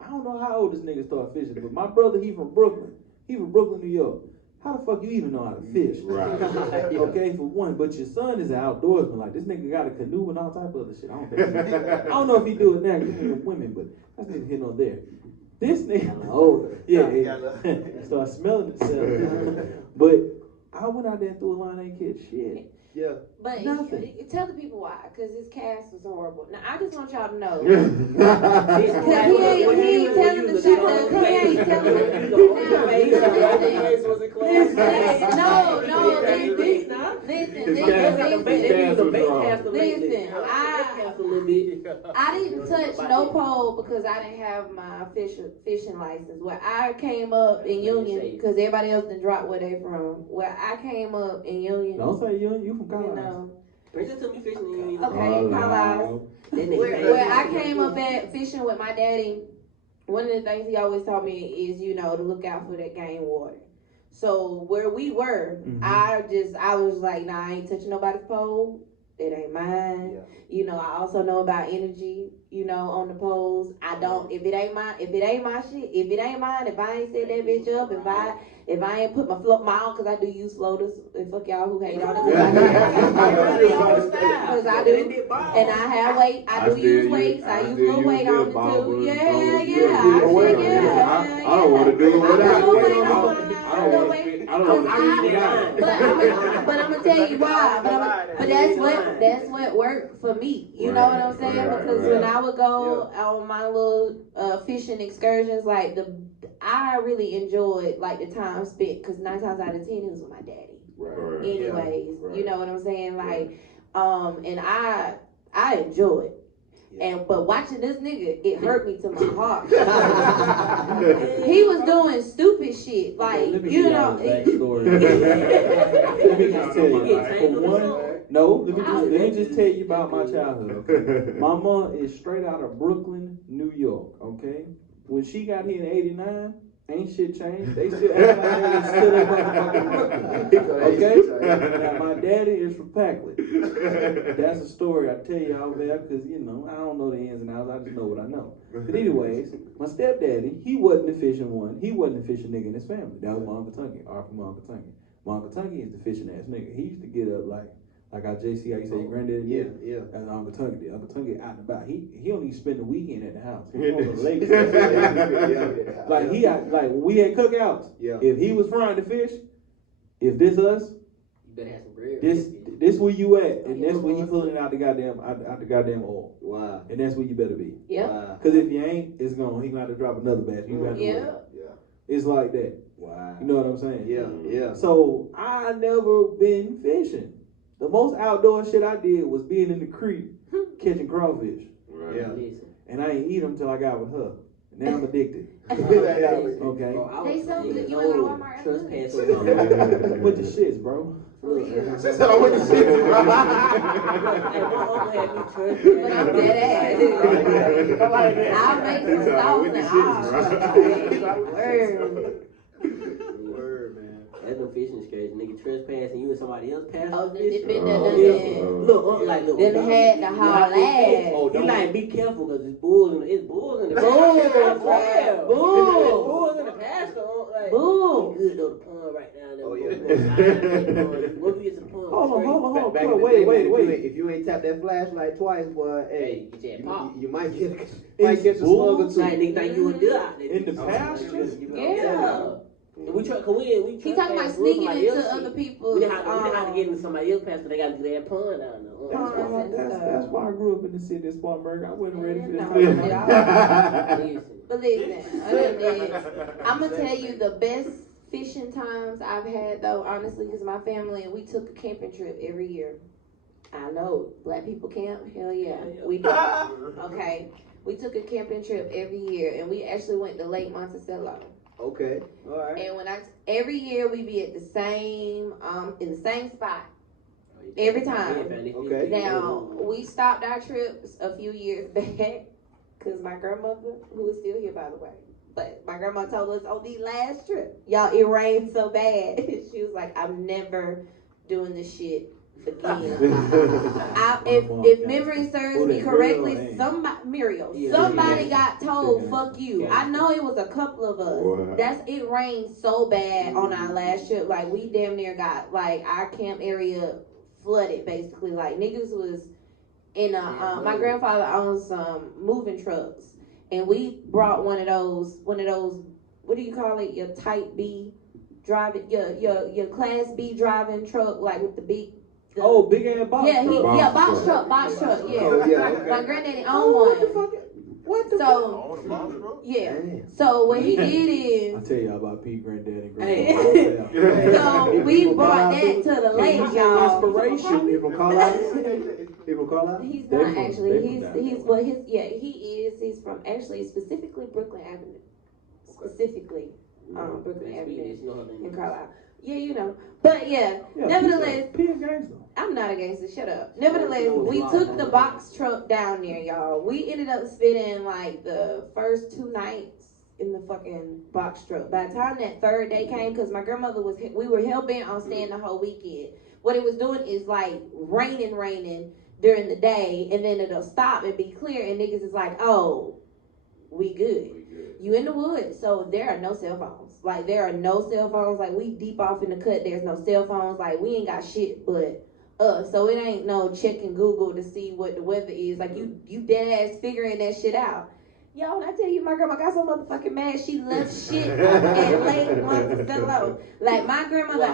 I don't know how old this nigga started fishing, but my brother, he from Brooklyn. He from Brooklyn, New York. How the fuck you even know how to fish? Right. Okay, for one, but your son is an outdoorsman. Like, this nigga got a canoe and all type of other shit. I don't know if he do it now, because he with women, but that's neither here nor there. This nigga, older. yeah, it start smelling itself. But I went out there and threw a line, ain't catch shit. Yeah. But Nothing. tell the people why, because his cast was horrible. Now, I just want y'all to know. Because Because he ain't telling the shit. He ain't telling the I didn't touch no pole because I didn't have my fishing license. Where I came up in Union, because everybody else done dropped where they from. Where I came up in Union, Don't say you from you Colorado. know, Princess took me fishing and you Okay, Carlisle. Where I came up at fishing with my daddy, one of the things he always taught me is, to look out for that game water. So where we were, I was like, nah, I ain't touching nobody's pole. It ain't mine. Yeah. I also know about energy, on the poles. I don't, if it ain't my shit, if it ain't mine, if I ain't set that bitch up, if I ain't put my own, cause I do use floaters, and fuck y'all who hate on it. Cause I do, and I have weight, I do use weights, I use little weight on it too. Yeah. I don't want to do it without I don't want to but I'm gonna tell you why. But that's what worked for me. You know what I'm saying? Because when I would go on my little fishing excursions, like I really enjoyed like the time spent, because 9 times out of 10 it was with my daddy. Right. Anyways, you know what I'm saying? Like, and I enjoyed. But watching this nigga, it hurt me to my heart. He was doing stupid shit, like, Let me backstory. Let me just tell you. Let me just tell you about my childhood. Okay? My mom is straight out of Brooklyn, New York. Okay, when she got here in '89. Ain't shit changed. They still act like they was still in motherfucking Brooklyn. Okay? Now, my daddy is from Packlet. That's a story I tell y'all about because, I don't know the ins and outs. I just know what I know. But anyways, my stepdaddy, he wasn't the fishing one. He wasn't the fishing nigga in his family. That was my Uncle Tunky. R from my Uncle Tunky. My Uncle Tunky is the fishing ass nigga. He used to get up like our JC, how you say your granddaddy did? Yeah. That's Uncle Tunky did. Uncle Tunky out and about. He don't even spend the weekend at the house. He on the lake. Like when we had cookouts. Yeah. If he was frying the fish, if this us, you better have some bread. This where you at, and that's where he pulling it out the goddamn oil. Wow. And that's where you better be. Yeah. Wow. Cause if you ain't, he gonna have to drop another batch. You got to wait. Yeah. It's like that. Wow. You know what I'm saying? Yeah. So I never been fishing. The most outdoor shit I did was being in the creek catching crawfish. Right. Yeah. And I ain't eat them till I got with her. Now I'm addicted. Okay. They so good. You went to Walmart. With the shits, bro. She said I went to shit, bro. But I'm dead ass. I'll make some sauce Word, man. That's no fishing excursion. Nigga trespassing, you and somebody else passing. Oh, fish. they been there, Look. Then had the haul ass. You like be careful because it's bulls in the Bulls in the pasture. Like, Bull. good though, the pond right now. Oh, yeah. What we get to the pond? Hold on. Wait. If you ain't tapped that flashlight twice, boy, hey, you might get a slug or two. Like, nigga think you a deal out there. In the pasture? Yeah. We try. He talking about sneaking into other people's. We didn't have to get into somebody else's pasture. They got to do that pond down there. That's why I grew up in the city of Spartanburg. I wasn't ready for this. But listen, I'm gonna tell you the best fishing times I've had though, honestly, because my family, we took a camping trip every year. I know, black people camp, hell yeah, we do. Okay, we took a camping trip every year, and we actually went to Lake Monticello. Okay, all right. And every year we be at the same, in the same spot. Every time. Okay. Now, we stopped our trips a few years back because my grandmother, who is still here by the way, but my grandma told us on the last trip, y'all, it rained so bad. She was like, I'm never doing this shit again. if memory serves me correctly, somebody got told, fuck you. I know it was a couple of us. It rained so bad on our last trip. Like, we damn near got, like, our camp area flooded, basically. Like, niggas was in my grandfather owns some moving trucks, and we brought one of those, what do you call it, your type B driving, your class B driving truck, like with the big big ass box truck. Box truck, yeah. Oh, yeah, okay. My granddaddy owned one. Yeah. So what he did is, I'll tell y'all about Pete granddaddy. So we brought that to the lake, y'all. Inspiration. You from Carlisle? He's not actually. He's from actually specifically Brooklyn Avenue. Brooklyn Avenue in Carlisle. Yeah, you know. But yeah, nevertheless. P a gangster. I'm not a gangster. Shut up. Nevertheless, we took the box truck down there, y'all. We ended up spending like the first 2 nights in the fucking box truck. By the time that third day came, because my grandmother we were hell bent on staying the whole weekend. What it was doing is like raining during the day, and then it'll stop and be clear, and niggas is like, oh, we good. You in the woods, so there are no cell phones. Like, there are no cell phones. Like, we deep off in the cut, there's no cell phones. Like, we ain't got shit but us. So it ain't no checking Google to see what the weather is. Like, you dead ass figuring that shit out. Yo, when I tell you, my grandma got so motherfucking mad, she left shit at late once to sell out. Like, my grandmother,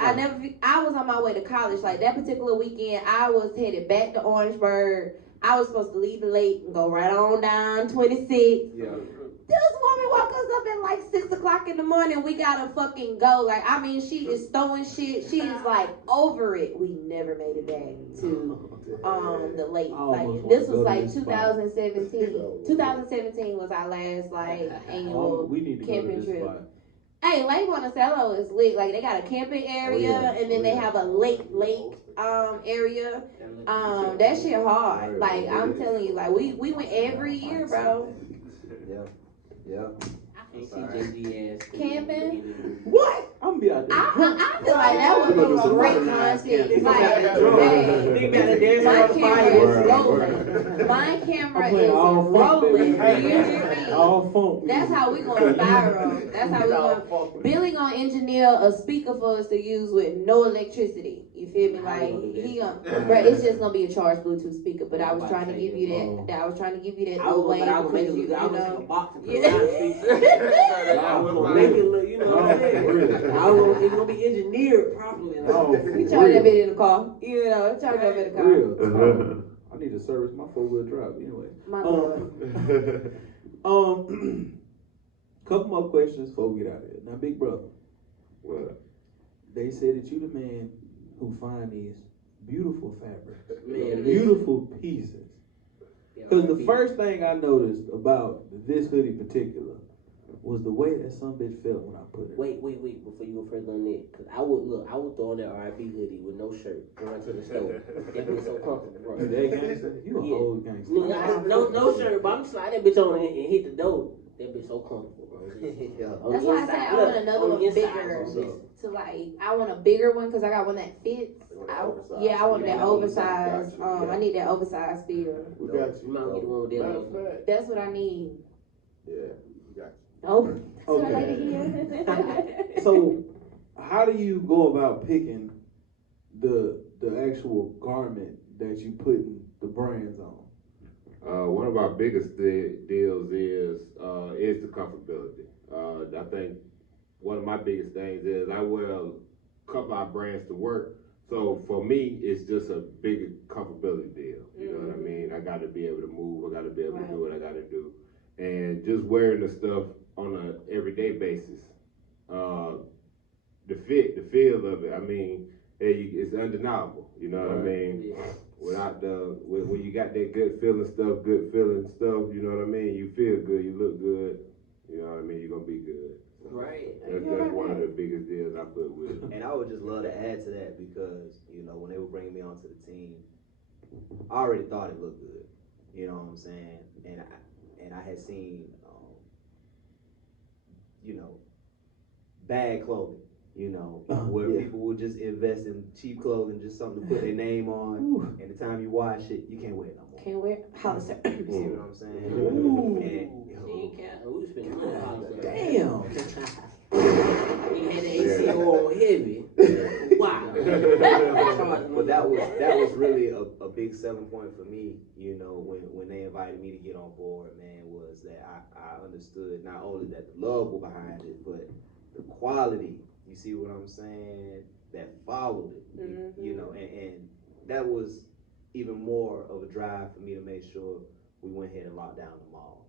I was on my way to college. Like, that particular weekend, I was headed back to Orangeburg. I was supposed to leave late and go right on down 26. Yeah. This woman woke us up at like 6 o'clock in the morning. We gotta fucking go. Like, I mean, she is throwing shit. She is like over it. We never made it back to the lake. Like, this was like 2017. 2017 was our last like annual camping trip. Hey, Lake Monticello is lit. Like, they got a camping area, and then they have a lake area. That shit hard. Like, I'm telling you, like, we went every year, bro. Yeah. I can't see JG ass Camping? What? I'm gonna be out there. I feel like that would be some great content. Like, hey, my camera is rolling. My camera is rolling. You hear me? All funk. That's how we going viral. That's how we going. Billy gonna engineer a speaker for us to use with no electricity. You feel me? Like, he gonna, bro, it's just gonna be a charged Bluetooth speaker. But I was trying to give you that. I was trying to give you that little way because you know. I was gonna make it look, you know what I'm saying? It's gonna be engineered properly. You charge that bit in the car. You know, charge that bit in the car. Real. I need to service my 4-wheel drive anyway. My lord. Couple more questions before we get out of here. Now, big brother. What? They said that you the man who find these beautiful fabrics, Man, beautiful pieces. Because the first thing I noticed about this hoodie in particular was the way that some bitch felt when I put it. Wait, before you go further on that, cause I would throw on that R.I.P. hoodie with no shirt, going to the store. That be so comfortable, bro. You that gangster? You a old gangster. No shirt, but I'm slide that bitch on and hit the door. That bitch so comfortable, bro. That's why I said I want another one bigger. To like, I want a bigger one because I got one that fits. I want that oversized. I need that oversized still. We got you. You might get the one with that. That's what I need. Yeah, we got you. Oh, that's what I Okay. like to hear. So, how do you go about picking the actual garment that you putting the brands on? One of our biggest deals is the comfortability. I think one of my biggest things is I wear a couple of brands to work. So for me, it's just a bigger comfortability deal. You know what I mean? I got to be able to move. I got to be able to do what I got to do. And just wearing the stuff on an everyday basis, the feel of it, I mean, it's undeniable. You know what I mean? Without when you got that good feeling stuff, you know what I mean? You feel good, you look good, you know what I mean? You're gonna be good. Right. That's one of the biggest deals I put with. And I would just love to add to that because, you know, when they were bringing me onto the team, I already thought it looked good. You know what I'm saying? And I had seen, you know, bad clothing. You know, where people will just invest in cheap clothing, just something to put their name on, and the time you wash it, you can't wear it no more. Can't wear Hollister. You see what I'm saying? We spent money on Hollister. Damn. You had the ACO on heavy. Wow. But that was really a big selling point for me, you know, when they invited me to get on board, man, was that I understood not only that the love was behind it, but the quality. You see what I'm saying? That followed it, you know, and that was even more of a drive for me to make sure we went ahead and locked down the mall.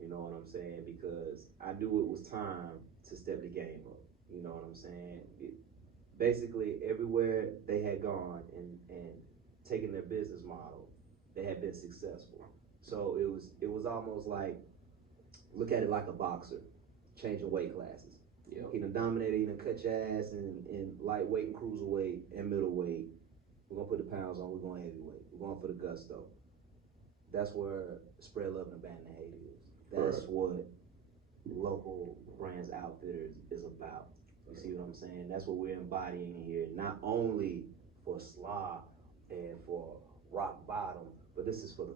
You know what I'm saying? Because I knew it was time to step the game up. You know what I'm saying? Basically, everywhere they had gone and taken their business model, they had been successful. So it was almost like, look at it like a boxer changing weight classes. He done dominated, he done cut your ass in lightweight and cruiserweight and middleweight. We're gonna put the pounds on. We're going heavyweight. We're going for the gusto. That's where spread love and abandon hate is. That's what Local Brands Outfitters is about. You see what I'm saying? That's what we're embodying here, not only for SLAH and for Rock Bottom, but this is for the